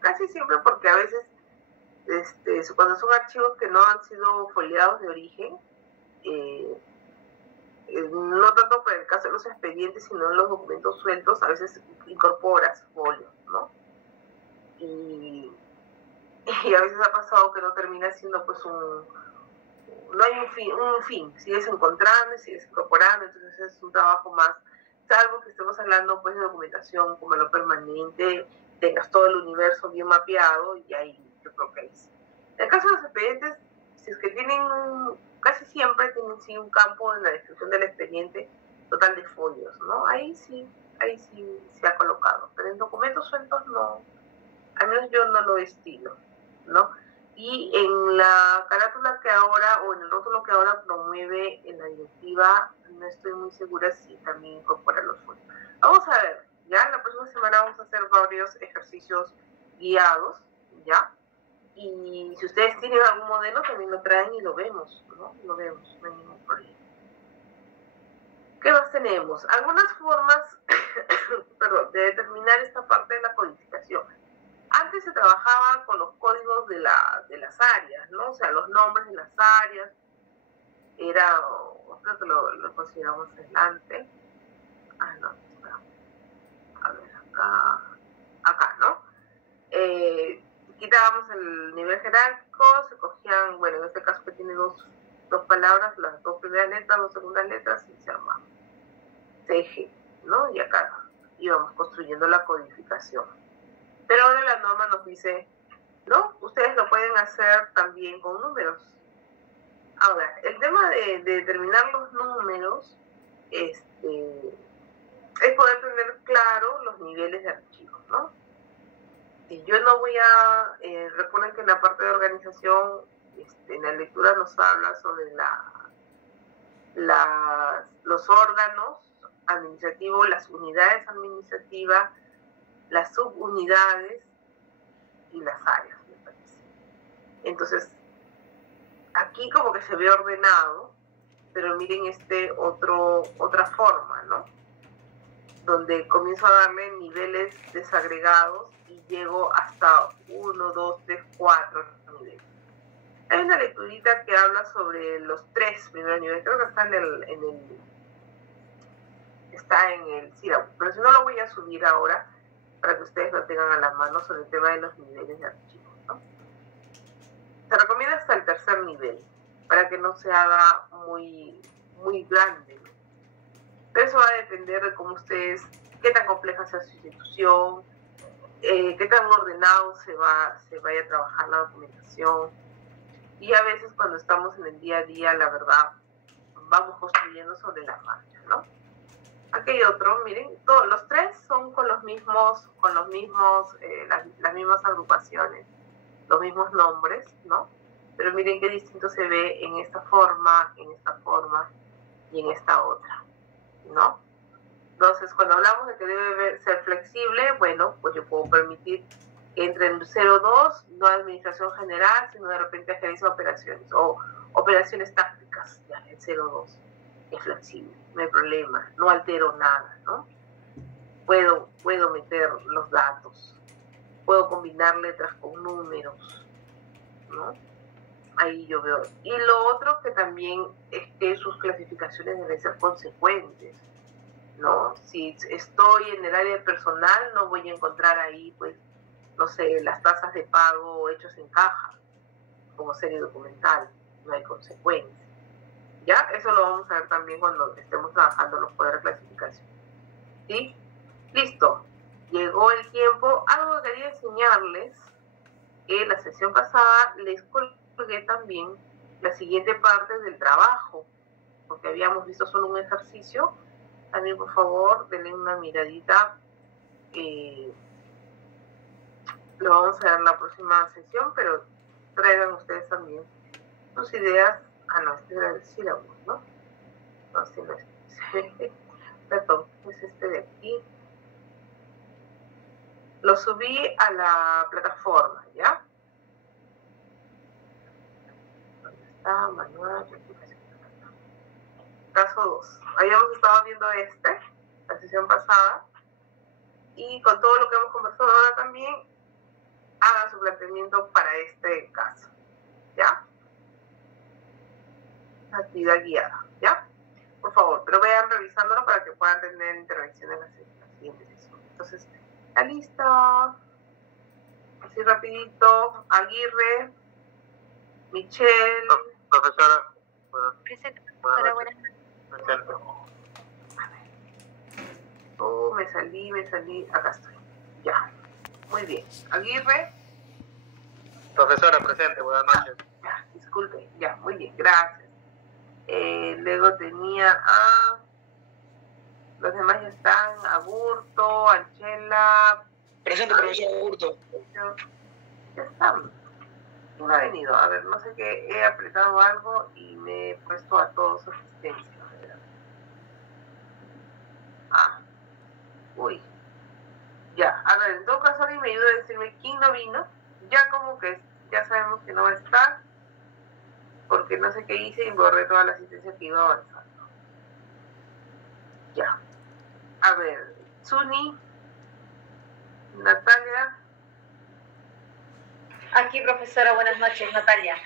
Casi siempre, porque a veces cuando son archivos que no han sido foliados de origen, no tanto por el caso de los expedientes, sino en los documentos sueltos, a veces incorporas folios, ¿no? Y a veces ha pasado que no termina siendo pues no hay un fin, sigues encontrando y sigues incorporando, entonces es un trabajo más, salvo que estemos hablando pues de documentación como lo permanente, tengas todo el universo bien mapeado y ahí yo creo que es. En el caso de los expedientes, si es que tienen, casi siempre tienen sí un campo en la descripción del expediente total de folios, ¿no? Ahí sí se ha colocado, pero en documentos sueltos no, al menos yo no lo estilo, ¿no? Y en la carátula que ahora, o en el rótulo que ahora promueve en la directiva, no estoy muy segura si también incorpora los folios. Vamos a ver, ya la próxima semana vamos a hacer varios ejercicios guiados, ¿ya? Y si ustedes tienen algún modelo, también lo traen y lo vemos, ¿no? Lo vemos, no hay ningún problema. ¿Qué más tenemos? Algunas formas, perdón, de determinar esta parte de la codificación. Antes se trabajaba con los códigos de las áreas, ¿no? O sea, los nombres de las áreas. Creo que lo consideramos adelante. No, espera. A ver, acá, ¿no? Quitábamos el nivel jerárquico, se cogían, bueno, en este caso que tiene dos palabras, las dos primeras letras, dos segundas letras, y se llama CG, ¿no? Y acá íbamos construyendo la codificación. Pero ahora la norma nos dice, no, ustedes lo pueden hacer también con números. Ahora, el tema de determinar los números es poder tener claro los niveles de archivos, ¿no? Si yo no voy a, recuerden que en la parte de organización, en la lectura nos habla sobre los órganos administrativos, las unidades administrativas, las subunidades y las áreas, me parece. Entonces, aquí como que se ve ordenado, pero miren otra forma, ¿no? Donde comienzo a darle niveles desagregados y llego hasta 1, 2, 3, 4 niveles. Hay una lecturita que habla sobre los 3 primeros niveles, creo que está en el sílabo, pero si no lo voy a subir ahora, para que ustedes lo tengan a la mano sobre el tema de los niveles de archivos, ¿no? Se recomienda hasta el tercer nivel, para que no se haga muy, muy grande, ¿no? Pero eso va a depender de cómo ustedes, qué tan compleja sea su institución, qué tan ordenado se vaya a trabajar la documentación. Y a veces cuando estamos en el día a día, la verdad, vamos construyendo sobre la marcha, ¿no? Aquí hay otro, miren, los 3 son con las mismas agrupaciones, los mismos nombres, ¿no? Pero miren qué distinto se ve en esta forma y en esta otra, ¿no? Entonces, cuando hablamos de que debe ser flexible, bueno, pues yo puedo permitir que entre en 0.2, no administración general, sino de repente gerencia de operaciones o operaciones tácticas, ya, en 0.2. Es flexible, no hay problema, no altero nada, ¿no? Puedo meter los datos, puedo combinar letras con números, ¿no? Ahí yo veo. Y lo otro que también es que sus clasificaciones deben ser consecuentes, ¿no? Si estoy en el área personal, no voy a encontrar ahí, pues, no sé, las tasas de pago hechos en caja, como serie documental, no hay consecuencias. ¿Ya? Eso lo vamos a ver también cuando estemos trabajando los poderes de clasificación. ¿Sí? Listo. Llegó el tiempo. Algo que quería enseñarles, que la sesión pasada les colgué también la siguiente parte del trabajo, porque habíamos visto solo un ejercicio. También, por favor, denle una miradita. Lo vamos a ver en la próxima sesión, pero traigan ustedes también sus ideas. Ah, no, este era el sílabo, ¿no? No, sí, no es. Perdón, es este de aquí. Lo subí a la plataforma, ¿ya? ¿Dónde está? Manual, caso 2. Habíamos estado viendo la sesión pasada, y con todo lo que hemos conversado ahora también, hagan su planteamiento para este caso, ¿ya? Actividad guiada, ¿ya? Por favor, pero vayan revisándolo para que puedan tener intervención en la siguiente sesión. Entonces, la lista, así rapidito, Aguirre, Michelle. Profesora. Presente, profesora, buenas noches. Presente. Oh, me salí, acá estoy. Ya, muy bien. Aguirre. Profesora, presente, buenas noches. Ya, disculpe, ya, muy bien, gracias. Luego tenía a... Los demás ya están, Aburto, Anchela. Presente, profesor Aburto. Ya están. ¿Quién ha venido? A ver, no sé qué, he apretado algo y me he puesto a todos su asistencia. Ah, uy. Ya, a ver, en todo caso alguien me ayuda a decirme quién no vino. Ya como que ya sabemos que no va a estar, porque no sé qué hice y borré toda la asistencia que iba avanzando. Ya. A ver, Suni, Natalia. Aquí, profesora, buenas noches, Natalia.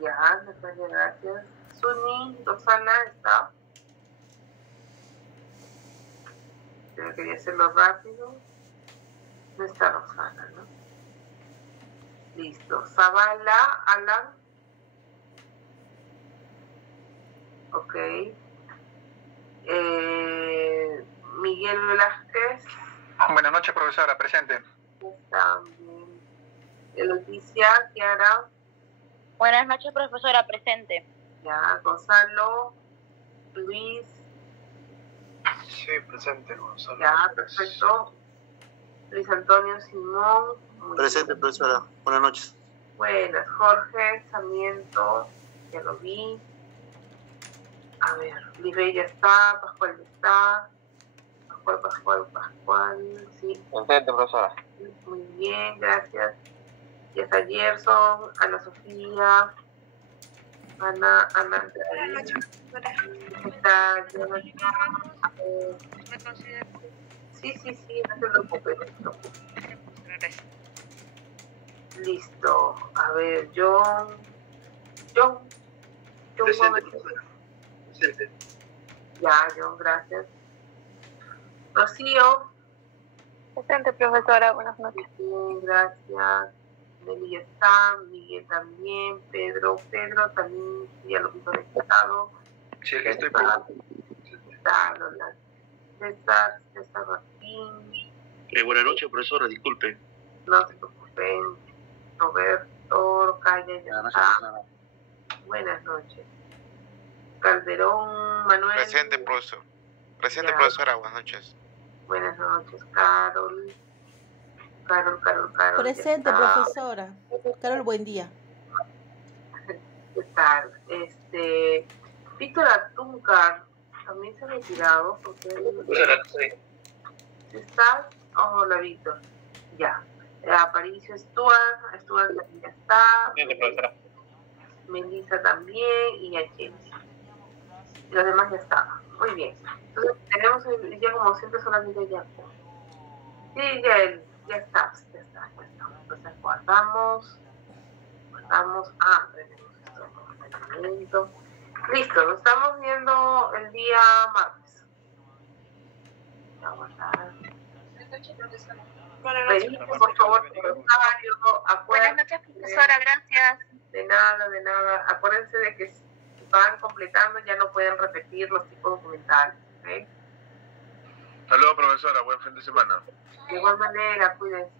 Ya, Natalia, gracias. Suni, Rosana, ¿está? Yo quería hacerlo rápido. No está Rosana, ¿no? Listo. Zavala, Alan. Ok. Miguel Velázquez. Buenas noches, profesora. Presente. Está bien. Leticia, Kiara. Buenas noches, profesora, presente. Ya, Gonzalo, Luis. Sí, presente, Gonzalo. Ya, perfecto. Luis Antonio Simón. Presente, profesora. Buenas noches. Buenas. Jorge Sarmiento, ya lo vi. A ver, Libre ya está, Pascual ya está. Pascual, sí. Presente, profesora. Muy bien, gracias. Ya está Gerson, Ana Sofía, Ana, está sí, no te preocupes, Listo. A ver, John Presente, Gómez. profesora. Presente. Ya, John, gracias. Rocío. Presente, profesora, buenas noches. Bien, gracias. Nelly ya está, Miguel también, Pedro también, ya lo hizo registrado. Sí, aquí estoy. Está Lola. César Martín. Buenas noches, profesora. Disculpe. No se preocupen. Roberto, Calle ya está. Buenas noches. Calderón, Manuel. Presente, profesor. Presente, Ya. profesora. Buenas noches. Buenas noches, Carol. Presente, ya está. profesora. Carol, buen día. ¿Qué tal? Víctor Atúncar también se ha retirado porque ¿estás? Hola, Víctor. Ya. Aparicio Stuart también ya está. Melissa también y Achilles. Y los demás ya están. Muy bien. Entonces tenemos ya como siempre solamente ya. Sí, ya está. Entonces guardamos. Tenemos esto. Listo, nos estamos viendo el día martes. Por favor, acuérdense. Buenas noches, profesora, gracias. De nada. Acuérdense de que si van completando ya no pueden repetir los tipos documentales. ¿Okay? Saludos, profesora. Buen fin de semana. De igual manera, cuídense.